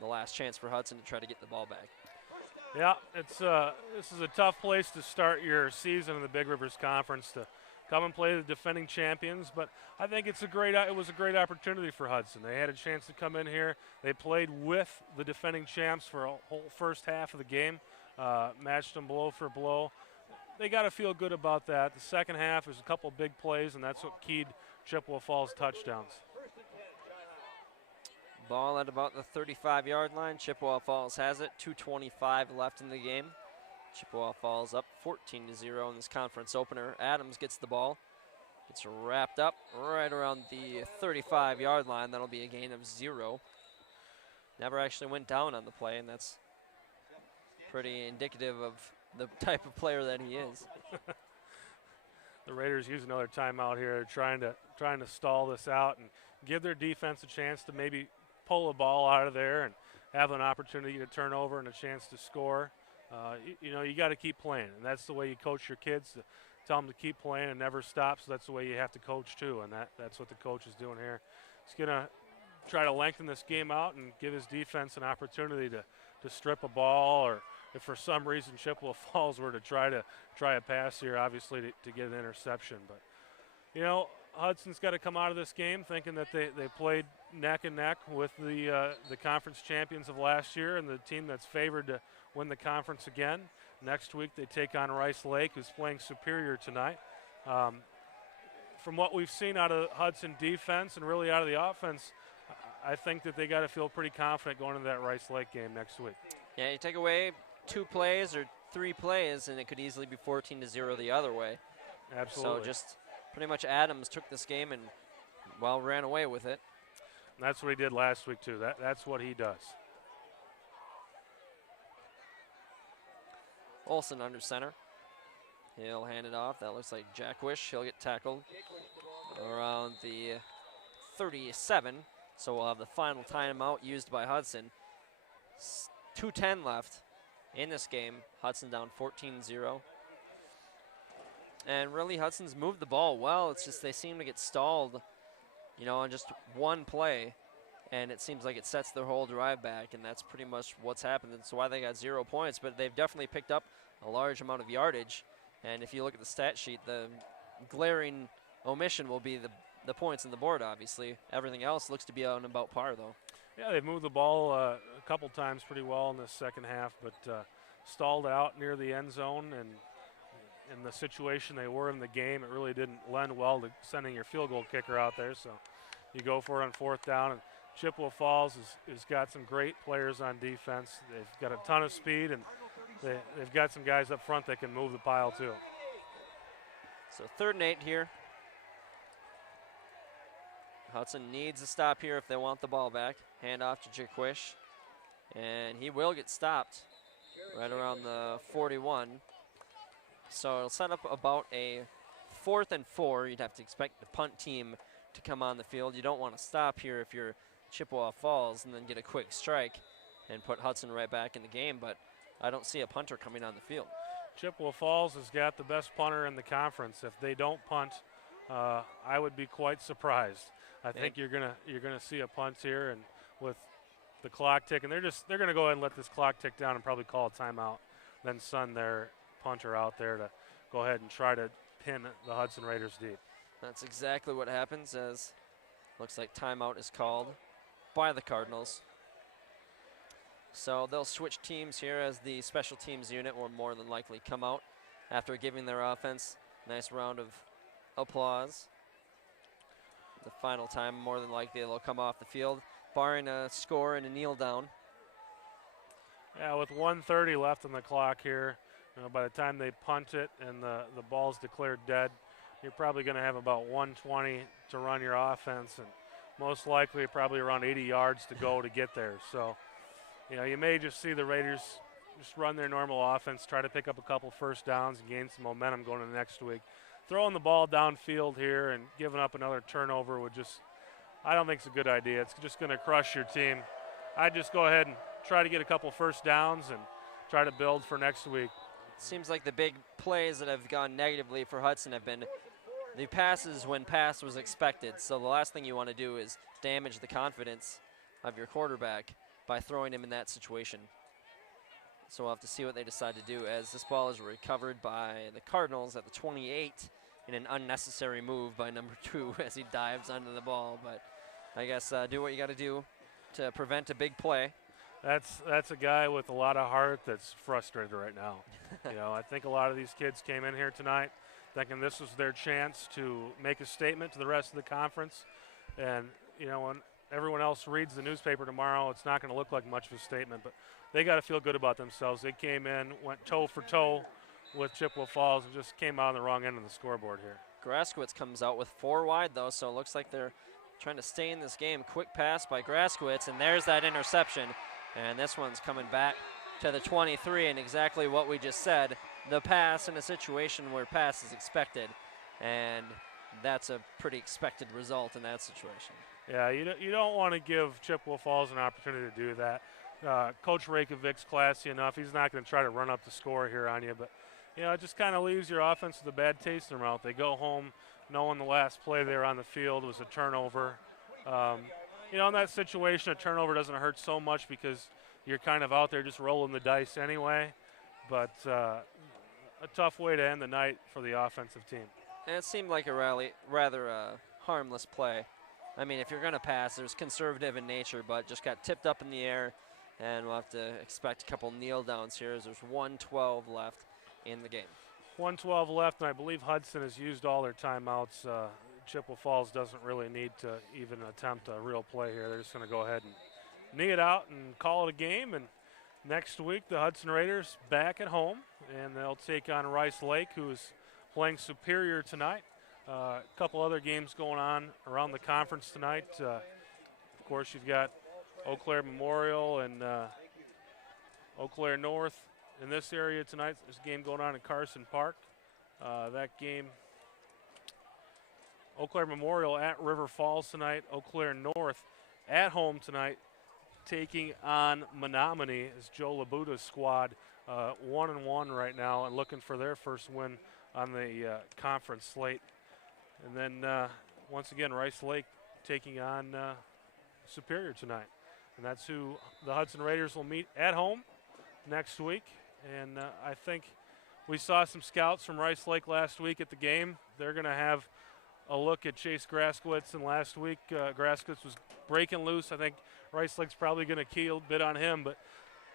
the last chance for Hudson to try to get the ball back. Yeah, this is a tough place to start your season in the Big Rivers Conference, to come and play the defending champions, but I think it was a great opportunity for Hudson. They had a chance to come in here. They played with the defending champs for a whole 1st half of the game, matched them blow for blow. They got to feel good about that. The 2nd half is a couple big plays, and that's what keyed Chippewa Falls touchdowns. Ball at about the 35-yard line. Chippewa Falls has it. 2:25 left in the game. Chippewa Falls up 14-0 in this conference opener. Adams gets the ball. Gets wrapped up right around the 35-yard line. That'll be a gain of 0. Never actually went down on the play, and that's pretty indicative of the type of player that he is. The Raiders use another timeout here, trying to stall this out and give their defense a chance to maybe pull a ball out of there and have an opportunity to turn over and a chance to score. You got to keep playing, and that's the way you coach your kids, to tell them to keep playing and never stop. So that's the way you have to coach too, and that's what the coach is doing here. He's going to try to lengthen this game out and give his defense an opportunity to strip a ball, or if for some reason Chippewa Falls were to try a pass here, obviously to get an interception. But Hudson's got to come out of this game thinking that they played neck and neck with the conference champions of last year and the team that's favored to win the conference again. Next week they take on Rice Lake, who's playing superior tonight. From what we've seen out of Hudson defense and really out of the offense, I think that they got to feel pretty confident going into that Rice Lake game next week. Yeah, you take away 2 plays or 3 plays, and it could easily be 14-0 the other way. Absolutely. So just pretty much Adams took this game and, ran away with it. And that's what he did last week, too. That's what he does. Olsen under center. He'll hand it off. That looks like Jack Wish. He'll get tackled around the 37. So we'll have the final timeout used by Hudson. 2:10 left in this game. Hudson down 14-0. And really, Hudson's moved the ball well. It's just they seem to get stalled, on just one play. And it seems like it sets their whole drive back, and that's pretty much what's happened. That's why they got 0 points. But they've definitely picked up a large amount of yardage. And if you look at the stat sheet, the glaring omission will be the points on the board, obviously. Everything else looks to be on about par, though. Yeah, they've moved the ball a couple times pretty well in the second half, but stalled out near the end zone. And in the situation they were in the game, it really didn't lend well to sending your field goal kicker out there. So you go for it on 4th down. And Chippewa Falls has got some great players on defense. They've got a ton of speed, and they've got some guys up front that can move the pile too. So 3rd and 8 here. Hudson needs a stop here if they want the ball back. Hand off to Jaquish, and he will get stopped right around the 41. So it'll set up about a 4th and 4. You'd have to expect the punt team to come on the field. You don't want to stop here if you're Chippewa Falls and then get a quick strike and put Hudson right back in the game, but I don't see a punter coming on the field. Chippewa Falls has got the best punter in the conference. If they don't punt, I would be quite surprised. I think you're gonna see a punt here, and with the clock ticking, they're gonna go ahead and let this clock tick down and probably call a timeout, then send their punter out there to go ahead and try to pin the Hudson Raiders deep. That's exactly what happens, as looks like timeout is called by the Cardinals. So they'll switch teams here, as the special teams unit will more than likely come out after giving their offense a nice round of applause. The final time, more than likely, they'll come off the field, barring a score and a kneel down. Yeah, with 1:30 left on the clock here, by the time they punt it and the ball's declared dead, you're probably going to have about 120 to run your offense, and most likely probably around 80 yards to go to get there. So, you may just see the Raiders just run their normal offense, try to pick up a couple first downs and gain some momentum going into next week. Throwing the ball downfield here and giving up another turnover I don't think it's a good idea. It's just going to crush your team. I'd just go ahead and try to get a couple first downs and try to build for next week. It seems like the big plays that have gone negatively for Hudson have been the passes when pass was expected. So the last thing you want to do is damage the confidence of your quarterback by throwing him in that situation. So we'll have to see what they decide to do, as this ball is recovered by the Cardinals at the 28 in an unnecessary move by number 2 as he dives under the ball. But I guess do what you got to do to prevent a big play. That's a guy with a lot of heart that's frustrated right now. I think a lot of these kids came in here tonight thinking this was their chance to make a statement to the rest of the conference. And, everyone else reads the newspaper tomorrow, it's not going to look like much of a statement, but they got to feel good about themselves. They came in, went toe for toe with Chippewa Falls, and just came out on the wrong end of the scoreboard here. Graskowitz comes out with 4 wide, though, so it looks like they're trying to stay in this game. Quick pass by Graskowitz, and there's that interception. And this one's coming back to the 23, and exactly what we just said, the pass in a situation where pass is expected. And that's a pretty expected result in that situation. Yeah, you don't want to give Chippewa Falls an opportunity to do that. Coach Reykjavik's classy enough. He's not going to try to run up the score here on you, but it just kind of leaves your offense with a bad taste in their mouth. They go home knowing the last play there on the field was a turnover. In that situation, a turnover doesn't hurt so much because you're kind of out there just rolling the dice anyway. But a tough way to end the night for the offensive team. And it seemed like a rather harmless play. I mean, if you're going to pass, there's conservative in nature, but just got tipped up in the air, and we'll have to expect a couple kneel downs here as there's 1:12 left in the game. 1:12 left, and I believe Hudson has used all their timeouts. Chippewa Falls doesn't really need to even attempt a real play here. They're just going to go ahead and knee it out and call it a game. And next week, the Hudson Raiders back at home, and they'll take on Rice Lake, who is playing Superior tonight. A couple other games going on around the conference tonight. Of course, you've got Eau Claire Memorial and Eau Claire North in this area tonight. There's a game going on in Carson Park. That game, Eau Claire Memorial at River Falls tonight. Eau Claire North at home tonight, taking on Menominee as Joe Labuta's squad 1-1 right now and looking for their first win on the conference slate. And then once again, Rice Lake taking on Superior tonight. And that's who the Hudson Raiders will meet at home next week. And I think we saw some scouts from Rice Lake last week at the game. They're going to have a look at Chase Graskowitz. And last week, Graskowitz was breaking loose. I think Rice Lake's probably going to key a bit on him. But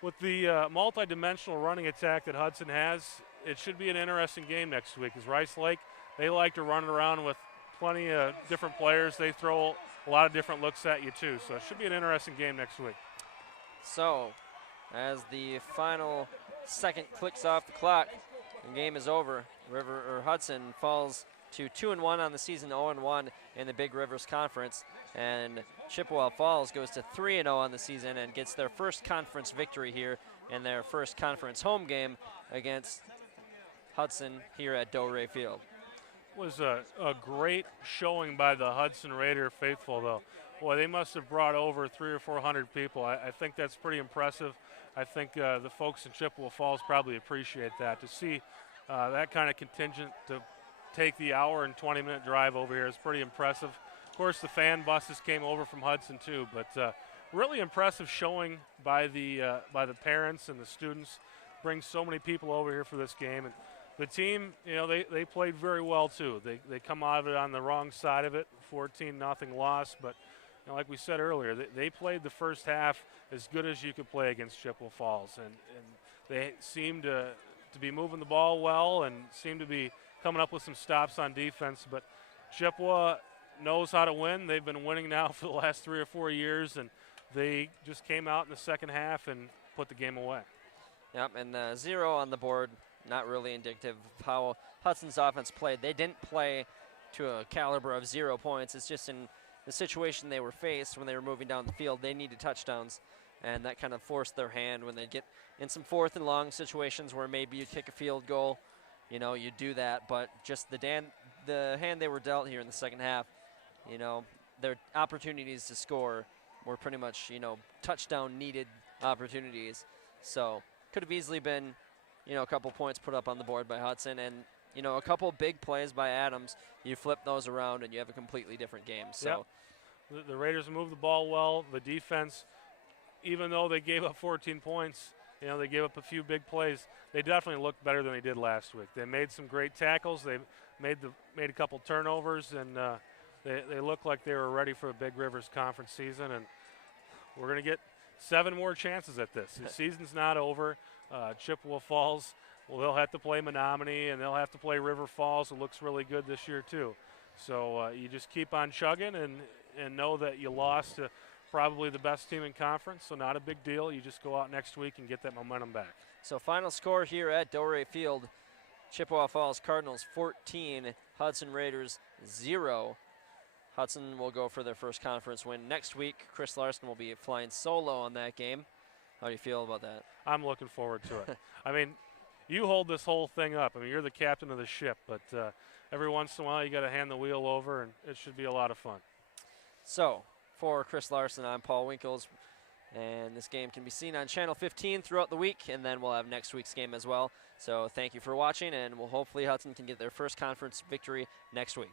with the multi-dimensional running attack that Hudson has, it should be an interesting game next week. As Rice Lake, they like to run around with plenty of different players. They throw a lot of different looks at you, too. So it should be an interesting game next week. So, as the final second clicks off the clock, the game is over. Hudson falls to 2-1 on the season, 0-1 in the Big Rivers Conference. And Chippewa Falls goes to 3-0 on the season and gets their first conference victory here in their first conference home game against Hudson here at Doe Field. Was a great showing by the Hudson Raider faithful, though. Boy, they must have brought over 300 or 400 people. I think that's pretty impressive. I think the folks in Chippewa Falls probably appreciate that. To see that kind of contingent to take the hour and 20-minute drive over here is pretty impressive. Of course, the fan buses came over from Hudson too, but really impressive showing by the parents and the students. Brings so many people over here for this game. And the team, they played very well too. They come out of it on the wrong side of it, 14-0 loss. But like we said earlier, they played the first half as good as you could play against Chippewa Falls, and they seemed to be moving the ball well and seemed to be coming up with some stops on defense. But Chippewa knows how to win. They've been winning now for the last 3 or 4 years, and they just came out in the second half and put the game away. Yep, and the 0 on the board, not really indicative of how Hudson's offense played. They didn't play to a caliber of 0 points. It's just in the situation they were faced when they were moving down the field, they needed touchdowns, and that kind of forced their hand when they get in some 4th and long situations where maybe you kick a field goal. You do that, but just the hand they were dealt here in the second half, their opportunities to score were pretty much, touchdown needed opportunities. So could have easily been, a couple points put up on the board by Hudson, and a couple big plays by Adams. You flip those around and you have a completely different game. So yep. The Raiders moved the ball well. The defense, even though they gave up 14 points, they gave up a few big plays. They definitely looked better than they did last week. They made some great tackles. They made a couple turnovers, and they looked like they were ready for a Big Rivers Conference season. And we're going to get 7 more chances at this. The season's not over. Chippewa Falls, they'll have to play Menominee, and they'll have to play River Falls, who looks really good this year too. So you just keep on chugging, and and know that you lost to probably the best team in conference, so not a big deal. You just go out next week and get that momentum back. So final score here at Delray Field, Chippewa Falls Cardinals 14, Hudson Raiders 0. Hudson will go for their first conference win next week. Chris Larson will be flying solo on that game. How do you feel about that? I'm looking forward to it. I mean, you hold this whole thing up. I mean, you're the captain of the ship, but every once in a while you got to hand the wheel over, and it should be a lot of fun. So, for Chris Larson, I'm Paul Winkles, and this game can be seen on Channel 15 throughout the week, and then we'll have next week's game as well. So thank you for watching, and we'll hopefully Hudson can get their first conference victory next week.